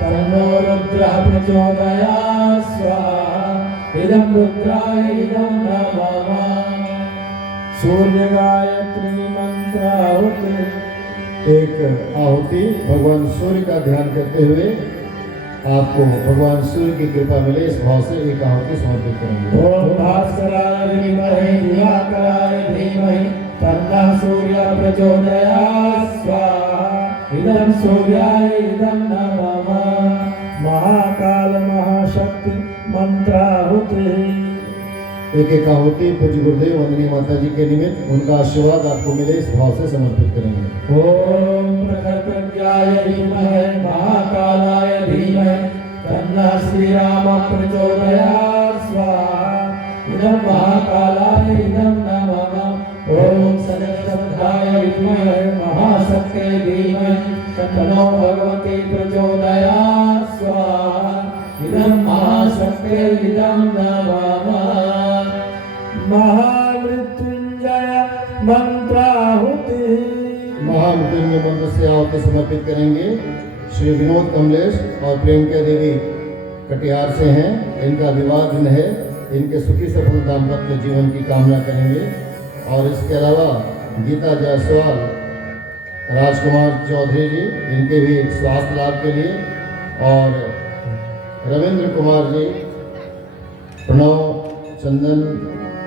तन्नो रुद्रः प्रचोदयात् स्वाहा। इदं रुद्राय इदं नमः। सूर्य गायत्री मंत्राहुति। एक आहुति भगवान सूर्य का ध्यान करते हुए आपको भगवान सूर्य की कृपा मिले इस भाव से एक आहुति समर्पित करेंगे। ओम भास्कराय विद्महे दिवाकराय धीमहि तन्नः सूर्यः प्रचोदयात् स्वाहा। इदं सूर्याय इदं नमः। महाकाल महाशक्ति मंत्राहुति। एक एक आहुति पूज्य गुरुदेव वंदनीय माता जी के निमित्त उनका आशीर्वाद आपको मिले इस भाव से समर्पित करेंगे। ओम प्रखर प्रज्ञाय धीमहि महाकालाय धीमहि तन्नः श्रीरामः प्रचोदयात् स्वाहा। इदं महाकालाय इदं नमः। ओम सदस्यवधाय विद्महे महाशक्ते धीमहि तन्नो भगवती प्रचोदयात् स्वाहा इदं महाशक्ते इदं नमः महामृत्युंजय मंत्राहुति महामृत्युंजय मंत्र से आहुति समर्पित करेंगे। श्री विनोद कमलेश और प्रियंका देवी कटिहार से हैं। इनका विवाह दिन है। इनके सुखी सफल दाम्पत्य जीवन की कामना करेंगे। और इसके अलावा गीता जायसवाल, राजकुमार चौधरी जी, इनके भी स्वास्थ्य लाभ के लिए, और रविंद्र कुमार जी, प्रणव, चंदन,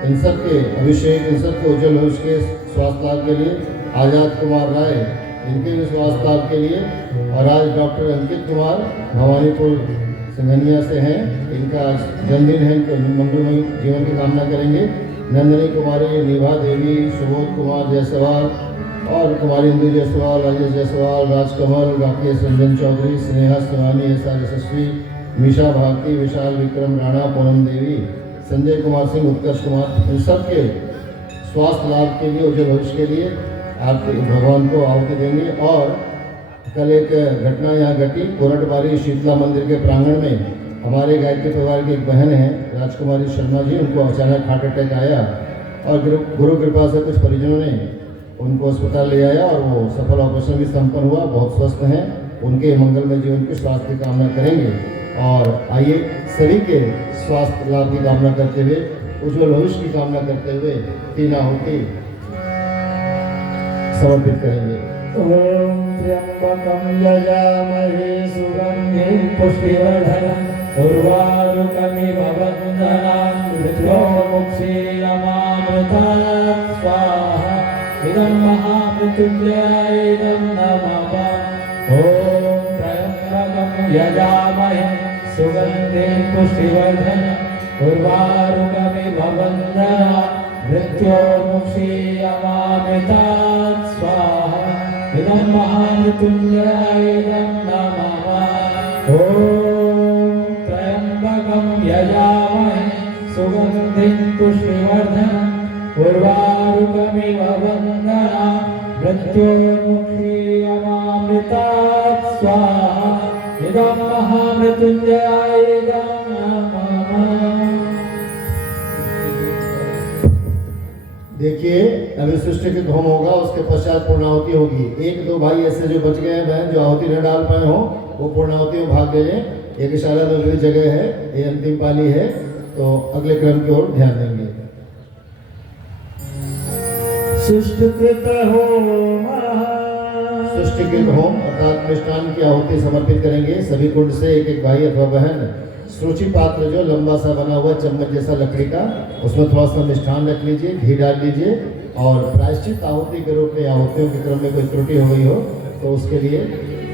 इन सब के अभिषेक, इन सब के उज्जवल भविष्य के स्वास्थ्य लाभ के लिए, आजाद कुमार राय, इनके भी स्वास्थ्य लाभ के लिए, और आज डॉक्टर अंकित कुमार भवानीपुर सिंघनिया से हैं। इनका जन्मदिन है। इनके मंगलमय जीवन की कामना करेंगे। नंदिनी कुमारी, निभा देवी, सुबोध कुमार जायसवाल और कुमारी इंदु जायसवाल, राजेश जायसवाल, राजकमल, राकेश रंजन चौधरी, स्नेहा शिवानी, एस आर यशस्वी, मीशा भारती, विशाल विक्रम राणा, पूनम देवी, संजय कुमार सिंह, उत्कर्ष कुमार, इन सब के स्वास्थ्य लाभ के लिए, उज्जवल भविष्य के लिए आप भगवान को आहुति देंगे। और कल एक घटना यहाँ घटी कोरटबारी शीतला मंदिर के प्रांगण में। हमारे गायत्री परिवार की एक बहन है राजकुमारी शर्मा जी, उनको अचानक हार्ट अटैक आया और गुरु कृपा से कुछ परिजनों ने उनको अस्पताल ले आया और वो सफल ऑपरेशन भी संपन्न हुआ। बहुत स्वस्थ हैं। उनके मंगलमय जीवन की स्वास्थ्य की कामना करेंगे। और आइए सभी के स्वास्थ्य लाभ की कामना करते हुए, उज्जवल भविष्य की कामना करते हुए 3 आहुति समर्पित करेंगे। ओम त्र्यंबकं यजामहे सुगंधिं पुष्टिवर्धनम् उर्वारुकमिव बन्धनान् मृत्योर्मुक्षीयमामृतात् स्वाहा इदं महामृत्युञ्जयाय इदं नमः ॐ त्र्यंबकं यजामहे सुगंधिं पुष्टिवर्धनम् उर्वारुकमिव बन्धनान् मृत्योर्मुक्षीयमामृतात् स्वाहा इदं महामृत्युञ्जयाय इदं नमः ॐ त्र्यंबकं यजामहे सुगंधिं पुष्टिवर्धनम् उर्वारुकमिव बन्धनान् मृत्योर्मुक्षीयमामृतात् स्वाहा इदं महामृत्युञ्जयाय इदं नमः। देखिए, अभी सृष्टिकृत होम होगा, उसके पश्चात पूर्णाहुति होगी। 1-2 भाई ऐसे जो बच गए हैं बहन, जो आहुति न डाल पाए हो, वो पूर्णाहुति में भाग ले लें। एक इशारा में भी जगह है, ये अंतिम पाली है, तो अगले क्रम की ओर ध्यान देंगे। सृष्टिकृत होम सृष्टिकृत होम अर्थात मिष्टान की आहुति समर्पित करेंगे। सभी कुंड से एक एक भाई अथवा बहन सूची पात्र जो लंबा सा बना हुआ चम्मच जैसा लकड़ी का, उसमें थोड़ा सा मिष्ठान रख लीजिए, घी डाल लीजिए। और प्रायश्चित आहुति के रूप में आहुतियों के क्रम में कोई त्रुटि हो गई हो तो उसके लिए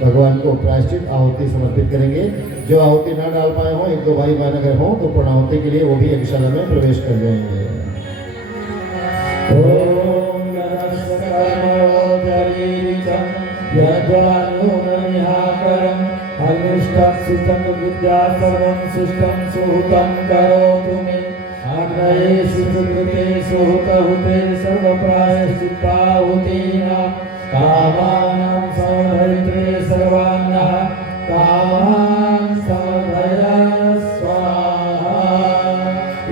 भगवान को प्रायश्चित आहुति समर्पित करेंगे। जो आहुति ना डाल पाए हों, 1-2 भाई बहन अगर हों, तो पूर्णाहुति के लिए वो भी यज्ञशाला में प्रवेश कर जाएंगे। ओम नमस्कारं यद्वानुनिहाकरम् अग्निष्टं विद्या सर्वं सुष्टं सुहुतं करोतु मे अग्नये सुकृते सुहुतहुते सर्वप्रायश्चित्ताहुतीनां कामानां समधरित्रे सर्वान्नः कामान् समधय स्वाहा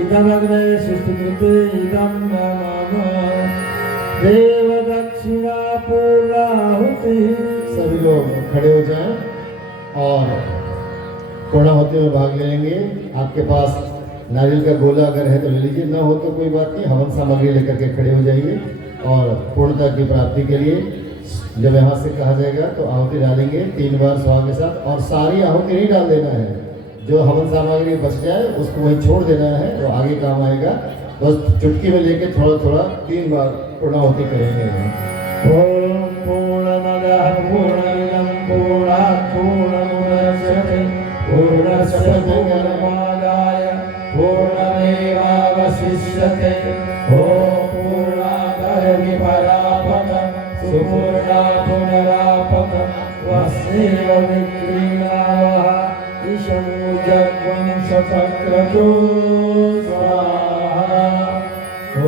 इदमग्नये सुकृते इदं नमः देवदक्षिणा पूर्णाहुति। सभी लोग खड़े हो जाएं और पूर्णाहुति में भाग लेंगे। आपके पास नारियल का गोला अगर है तो ले लीजिए, ना हो तो कोई बात नहीं, हवन सामग्री लेकर के खड़े हो जाइए। और पूर्णता की प्राप्ति के लिए जब यहाँ से कहा जाएगा तो आहुति डालेंगे 3 बार स्वाहा के साथ। और सारी आहुति नहीं डाल देना है, जो हवन सामग्री बच जाए उसको वहीं छोड़ देना है, तो आगे काम आएगा। बस चुटकी में लेके थोड़ा थोड़ा 3 बार पूर्णाहुति करेंगे। ओम पूर्णमदः पूर्णमिदं पूर्णात् पूर्णमुदच्यते पूर्णस्य पूर्णमादाय पूर्णमेवावशिष्यते ॐ पूर्णाकरमि परापतं सुपूर्णात् पुनरापतं वस्नेव विक्रीणावः ईशं जग्वं शतक्रतु स्वाहा ॐ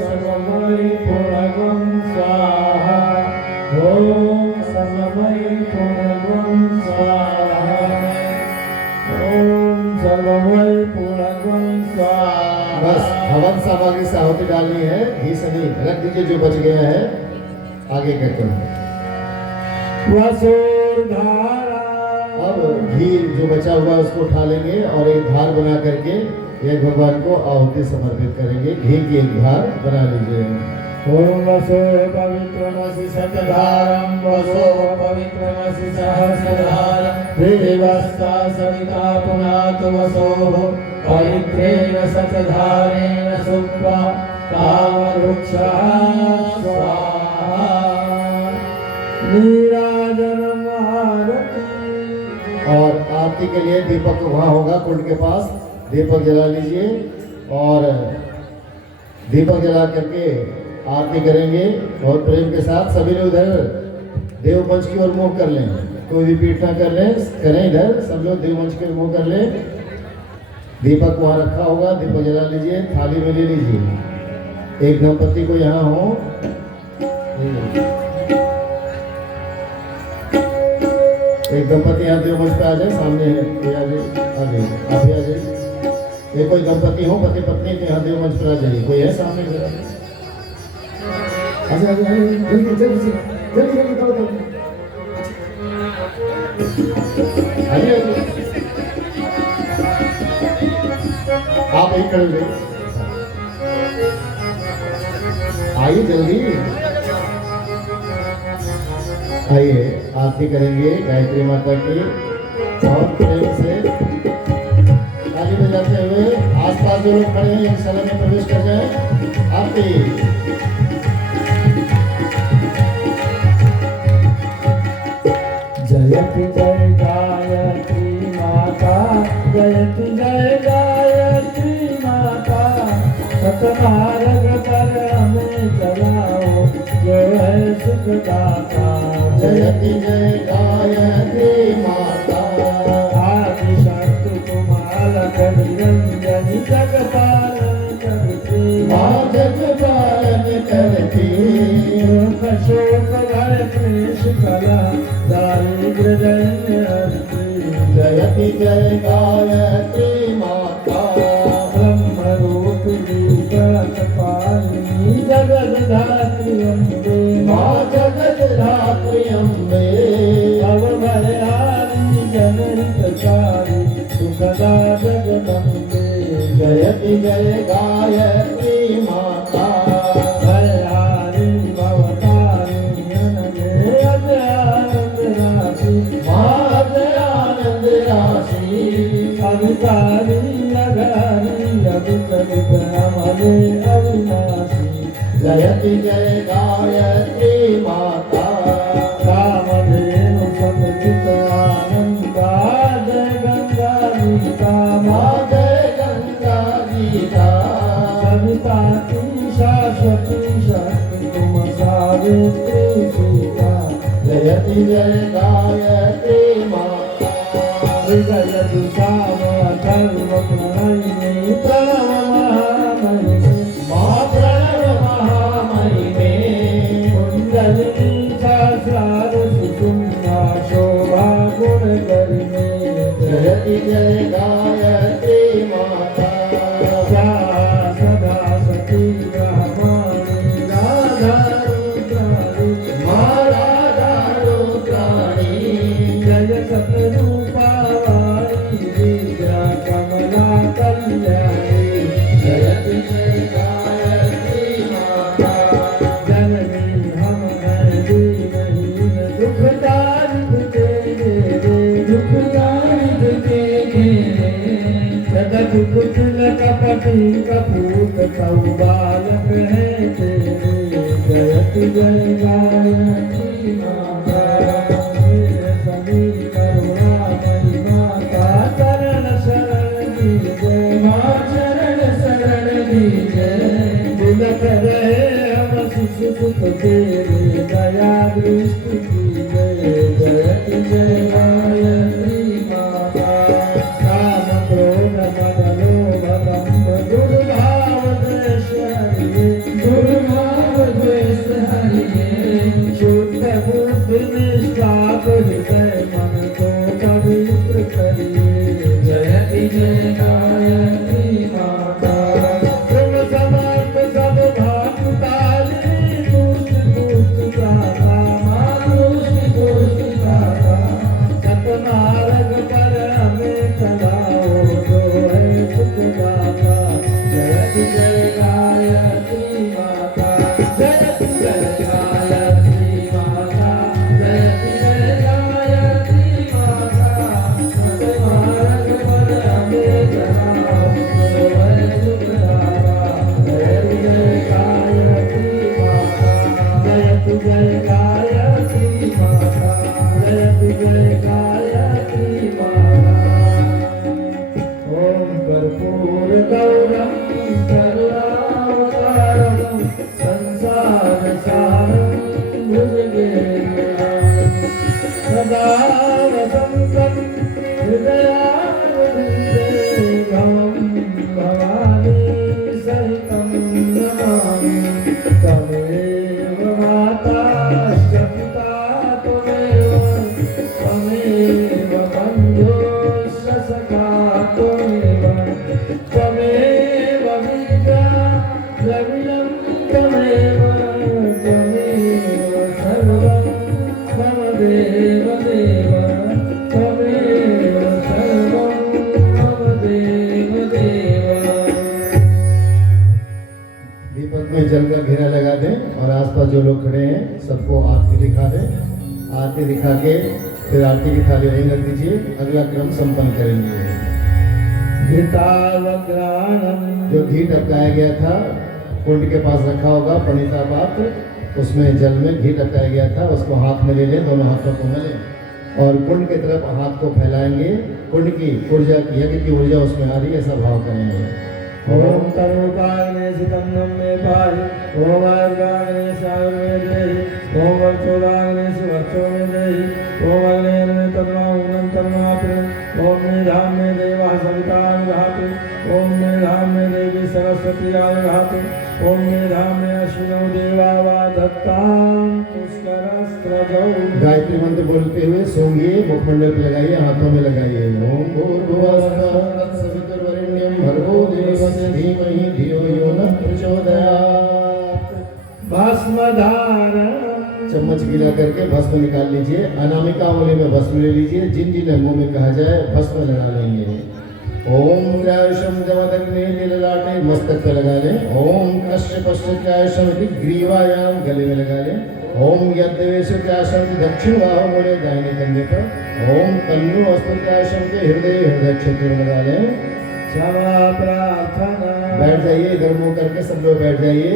सर्वमयि पूर्णगं स्वाहा। आहुति डालनी है, घी से नहीं, रख दीजिए जो बच गया है, आगे करते हैं। वसुधारा अब घी जो बचा हुआ है उसको उठा लेंगे और एक धार बना करके एक भगवान को आहुति समर्पित करेंगे। घी की एक धार बना लीजिए। ओम वसो पवित्रमसि शतधारं वसो पवित्रमसि सहस्रधारं देवस्ता सविता पुनात वसोः पवित्रेण शतधारेण सुप्त्वा कामवृक्षः स्वाहा। नीराजनम् आरति। और आरती के लिए दीपक वहाँ होगा कुंड के पास, दीपक जला लीजिए और दीपक जला करके आरती करेंगे। और प्रेम के साथ सभी लोग इधर देव मंच की ओर मुंह कर लें, कोई भी पीठ ना कर लें, करें इधर सब लोग देव मंच की ओर मुंह कर लें। दीपक वहाँ रखा होगा, दीपक जला लीजिए, थाली में ले लीजिए। एक दंपति को यहाँ हो, एक दंपति यहाँ देव मंच पे आ जाए, सामने है, कोई आ जाए, आ जाइए, आप भी आ जाइए। एक कोई दंपति हो पति पत्नी तो यहाँ देव मंच पर आ जाइए, कोई है सामने जरा जल्दी जल्दी जल्दी जल्दी दौड़ो आइए आप यही खड़े हो आइए जल्दी आइए। आरती करेंगे गायत्री माता की और प्रेम से ताली बजाते हुए आसपास जो लोग खड़े हैं एक सलन में प्रवेश कर जाए। आरती जयति जय गायत्री माता, जयति जय गायत्री माता, सतमार्ग पर हमें चलाओ, जो है सुखदाता। जयति जय गायत्री माता, आदिशक्ति कुमारक निरंजनी जगपालन करती, माँ जगपालन करती। शोक भय क्लेश कला दारिद्र्य दैन्य हरती। जयति जय गायत्री माता, ब्रह्म रूपिणी कपालिनी जगद धात्री अम्बे, माँ जगत धात्री अम्बे। भव भयहारी जनहितकारी सुखदा जगदम्बे। जयति जय गायत्री माता, भयहारी भवतारिणी अनगे अजयानंद राशि, माँ दयानंद राशि। अविकारी अघारी अविचलित अमले अविनाशी। जयति जय गायत्री माता, कामधेनु सतचित आनंदा, जय गंगा गीता माँ जय गंगा गीता। सविता की शाश्वती शक्ति तुम सावित्री सीता। जयति जय गायत्री माता, हृदय दुसाम धर्म प्रणयिनी प्रणव महामहिमे, माँ प्रणव महामहिमे। कुंडलिनी सहस्रार सुषुम्ना शोभा गुण गरिमे। जयति जय गायत्री माता, सदा सती ब्रह्मणी राधा रुद्राणी, माँ राधा रुद्राणी। जय सतरूपा वाणी विद्या कमला कल्याणी। जयति जय गायत्री माता, जननी हम हैं दीनहीन, दुखदारिद्र के घेरे, दुखदारिद्र के घेरे। जगत कुटिल कपटी कपूत कौ बालक है तेरे। जयति जय गायत्री माता, मेरे सभी करुणामयी माता, चरण शरण दीजय, माँ चरण शरण दीजय। तिलक रहे हम शिशु सुख तेरे, दया दृष्टि कीजय। जयति जय गायत्री माता, काम क्रोध मद लोभ दंभ दुर्भाव द्वेष हरिये, दुर्भाव द्वेष हरिये। शुद्ध बुद्धि निष्ठा हृदय मन को पवित्र करिए। जयति जय गायत्री माता, तुम समर्थ सब त्वमेव त्वमेव सर्वं मम देव देव त्वमेव सर्वं मम देव देव। दीपक में जल का घेरा लगा दें और आसपास जो लोग खड़े हैं सबको आरती दिखा दें। आरती दिखा के फिर आरती की थाली वहीं रख दीजिए। अगला क्रम संपन्न करेंगे। घृतावग्राणं जो घी टपकाया गया था कुंड के पास रखा होगा पणिता पात्र, उसमें जल में घी टपकाया गया था, उसको हाथ में ले लें, दोनों हाथों को मलें और कुंड की तरफ हाथ को फैलाएंगे। कुंड की ऊर्जा यज्ञ की ऊर्जा उसमें आ रही है, ऐसा भाव करेंगे। ओम तरुपाग्ने सितन्नम में पाहि ओम अर्गाग्ने सागर में देहि ओम वर्चोदाग्ने सुवर्चो में देहि ओम अग्ने में तन्मा ऊनं तन्मात्र ओम मेधाम में देवा सविता विधातु ओम मेधाम में देवी सरस्वती विधातु ओम मेधाम में अश्विनो देवा वाधत्तां पुष्करस्त्रजौ। गायत्री मंत्र बोलते हुए सोंगिए, मुखमंडल पे लगाइए, हाथों में लगाइए। ओम भूर्भुवस्सुः तत्सवितुर्वरेण्यं भर्गो देवस्य धीमहि धियो यो नः प्रचोदयात्। भस्मधारण चम्मच गीला करके भस्म निकाल लीजिए। अनामिका उंगली में भस्म ले लीजिए। जिन जिन मुंह में कहा जाए भस्म लगा लेंगे। ओम ग्रायुषम जमदग्ने नीललाटे मस्तक पे लगा लें। ओम कश्यपस्य ग्रायुषम इति ग्रीवायाम गले में लगा लें। ओम यद्देवेश ग्रायुषम दक्षिण बाहुमूले दाहिने कंधे पर। ओम तन्नु अस्तु ग्रायुषम के हृदय क्षेत्र में लगा लें। क्षमा प्रार्थना। बैठ जाइए, इधर मुंह करके सब लोग बैठ जाइए।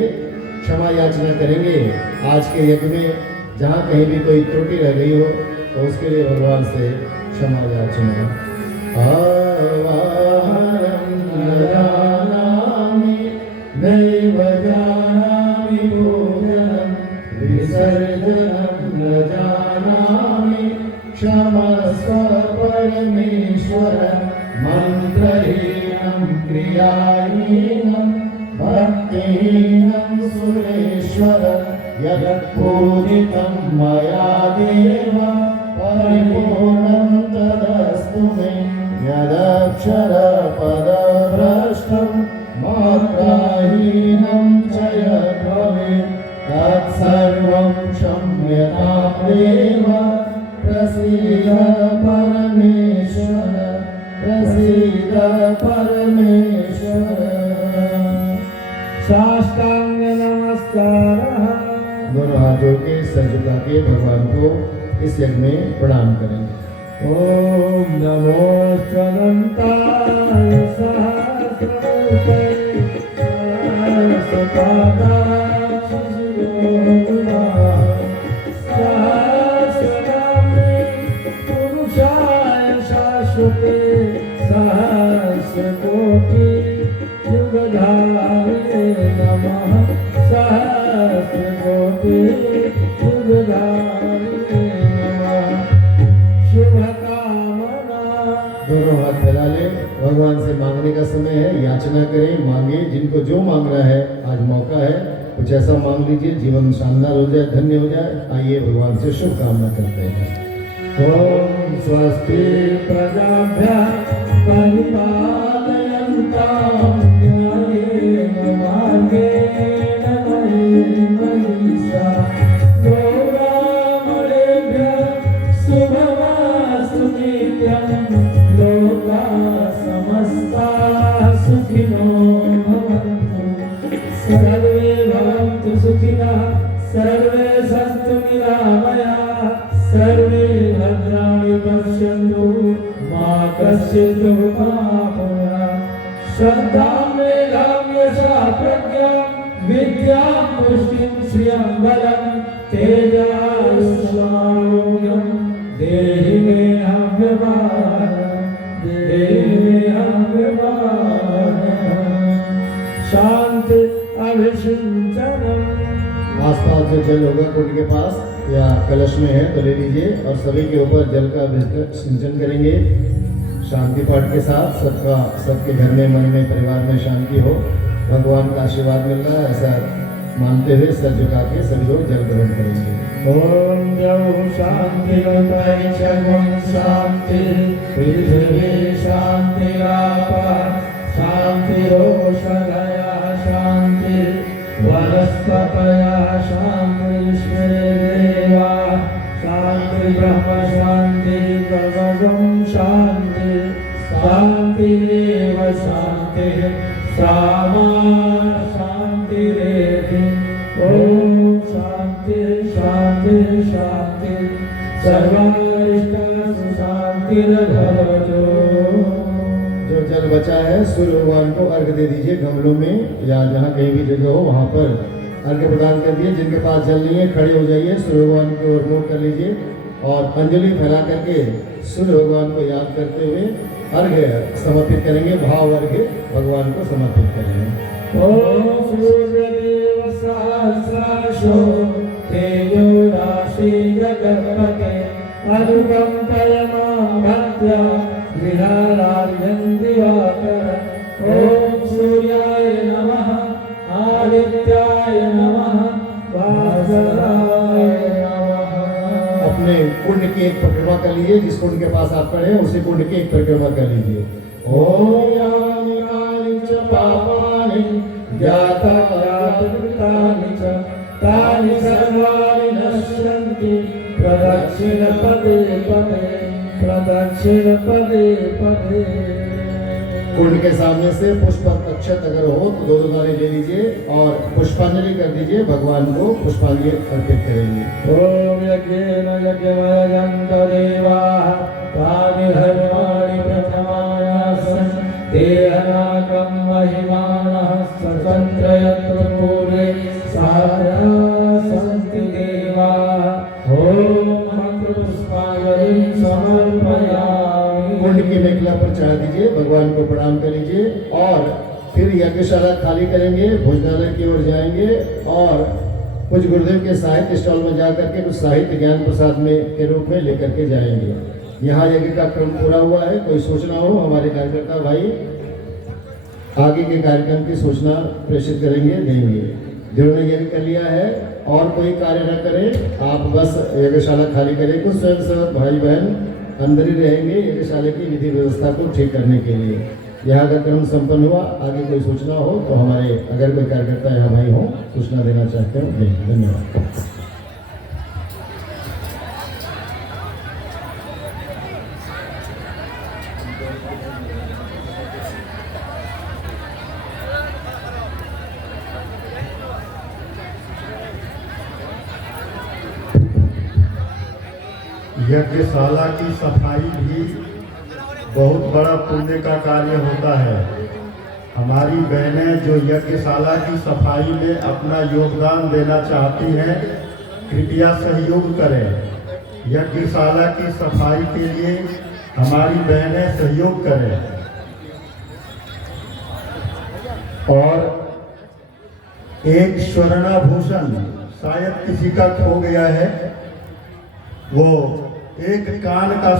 क्षमा याचना करेंगे। आज के यज्ञ में जहाँ कहीं भी कोई त्रुटि रह गई हो तो उसके लिए भगवान से क्षमा याचना। आवाहनं न जानामि नैव जानामि भोजनं विसर्जनं न जानामि क्षमस्व परमेश्वर मन्त्रहीनं क्रियाहीनं भक्तिहीनं सुरेश्वर यत्पूजितं मया देव परिपूर्णं तदस्तु मे। यदक्षरपदभ्रष्टं मात्राहीनं च यद्भवेत् तत्सर्वं क्षम्यतां देव। प्रसीद परमेश्वर प्रसीद परमेश्वर। साष्टांग नमस्कारः। दोनों हाथ जोड़ के सर झुका के भगवान को इस यज्ञ में प्रणाम करेंगे। ओम नमो स्वनंताय सहस्ररूपाय सहस्रपादाय शिशुरोगुणाय सहस्रनामे पुरुषाय शाश्वते सहस्रकोटि युगधारिणे नमः। सहस्रकोटि युगधारिणे नमः। शुभकामना। दोनों हाथ फैला लें। भगवान से मांगने का समय है। याचना करें, मांगे। जिनको जो मांगना है आज मौका है, कुछ ऐसा मांग लीजिए जीवन शानदार हो जाए, धन्य हो जाए। आइए भगवान से शुभकामना करते हैं। ओम स्वस्ति प्रजाभ्यः परिपालयन्तां न्यायेन मार्गेण महिषा गोब्राह्मणेभ्यः शुभमस्तु नित्यं। लोकाः समस्ताः सुखिनो भवन्तु। सर्वे भवन्तु सुखिनः सर्वे सन्तु निरामयाः सर्वे भद्राणि पश्यन्तु मा कश्चित् दुःखमाप्नुयात्। श्रद्धां मेधां यशः प्रज्ञां विद्यां पुष्टिं श्रियं बलं तेजस्वी देहि मे हव्यमानं देहि मे हव्यमानं। शांति अभिषिञ्चनम्। आसपास जो जल होगा कुंड के पास या कलश में है तो ले लीजिए और सभी के ऊपर जल का सिंचन करेंगे। शांति पाठ के साथ सबके घर में, मन में, परिवार में शांति हो, भगवान का आशीर्वाद मिल रहा है ऐसा मानते हुए सर झुका के सभी लोग जल ग्रहण करेंगे। ओम जौ शांति शांति पृथ्वी शांति शांति रोषधया शांति वनस्पतयः शान्तिर्विश्वे देवाः शान्ति ब्रह्म शान्ति सर्वगं शान्ति शान्तिरेव शान्तिः सामा शान्तिरेधि ॐ शान्ति शान्ति शान्ति सर्वारिष्ट शान्तिर्भवतु। जो जल बचा है सूर्य भगवान को अर्घ दे दीजिए, गमलों में या जहाँ कहीं भी जगह हो वहाँ पर अर्घ्य प्रदान कर दिए। जिनके पास जल नहीं है खड़े हो जाइए, सूर्य भगवान की ओर मुख कर लीजिए और अंजलि फैला करके सूर्य भगवान को याद करते हुए अर्घ्य समर्पित करेंगे, भाव अर्घ्य भगवान को समर्पित करेंगे। ओम सूर्यदेव सहस्राशो तेजो राशि जगत्पते अनुकंपय मां भक्त्या गृहाराध्यं दिवाकर। ओम सूर्याय नमः आदित्याय नमः भास्कराय नमः। अपने कुंड की एक परिक्रमा कर लीजिए, जिस कुंड के पास आप खड़े हैं उसी कुंड की एक परिक्रमा कर लीजिए। ओम यानि कानि च पापानि ज्ञाता ज्ञातकृतानि च तानि सर्वाणि नश्यन्ति प्रदक्षिण पदे पदे प्रदक्षिण पदे पदे। कुंड के सामने से पुष्प अक्षत अगर हो तो दो दाने ले लीजिए और पुष्पांजलि कर दीजिए, भगवान को पुष्पांजलि अर्पित करेंगे। ओम यज्ञेन यज्ञमयजन्त देवाः तानि धर्माणि प्रथमायासन् तेहनाकं महिमानः स्वतन्त्र यत्र पूर्वे सारा सन्ति देवाः। ओम मंत्रपुष्पांजलिं समर्पयामि। कुंड की मेखला पर चढ़ा दीजिए, भगवान को प्रणाम कर लीजिए और फिर यज्ञशाला खाली करेंगे, भोजनालय की ओर जाएंगे और कुछ गुरुदेव के साहित्य स्टॉल में जा करके कुछ साहित्य ज्ञान प्रसाद में के रूप में लेकर के जाएंगे। यहाँ यज्ञ का क्रम पूरा हुआ है। कोई सूचना हो हमारे कार्यकर्ता भाई आगे के कार्यक्रम की सूचना प्रेषित करेंगे, देंगे। जिन्होंने यज्ञ कर लिया है और कोई कार्य न करें, आप बस यज्ञशाला खाली करें। कुछ स्वयंसेवक भाई बहन अंदर ही रहेंगे यज्ञशाला की विधि व्यवस्था को ठीक करने के लिए। यहाँ का क्रम संपन्न हुआ। आगे कोई सूचना हो तो हमारे अगर कोई कार्यकर्ता यहाँ भाई हो सूचना देना चाहते हो, दें। धन्यवाद। यज्ञशाला की सफाई भी बहुत बड़ा पुण्य का कार्य होता है। हमारी बहनें जो यज्ञशाला की सफाई में अपना योगदान देना चाहती हैं, कृपया सहयोग करें। यज्ञशाला की सफाई के लिए हमारी बहनें सहयोग करें। और एक स्वर्णाभूषण शायद किसी का खो गया है, वो एक कान का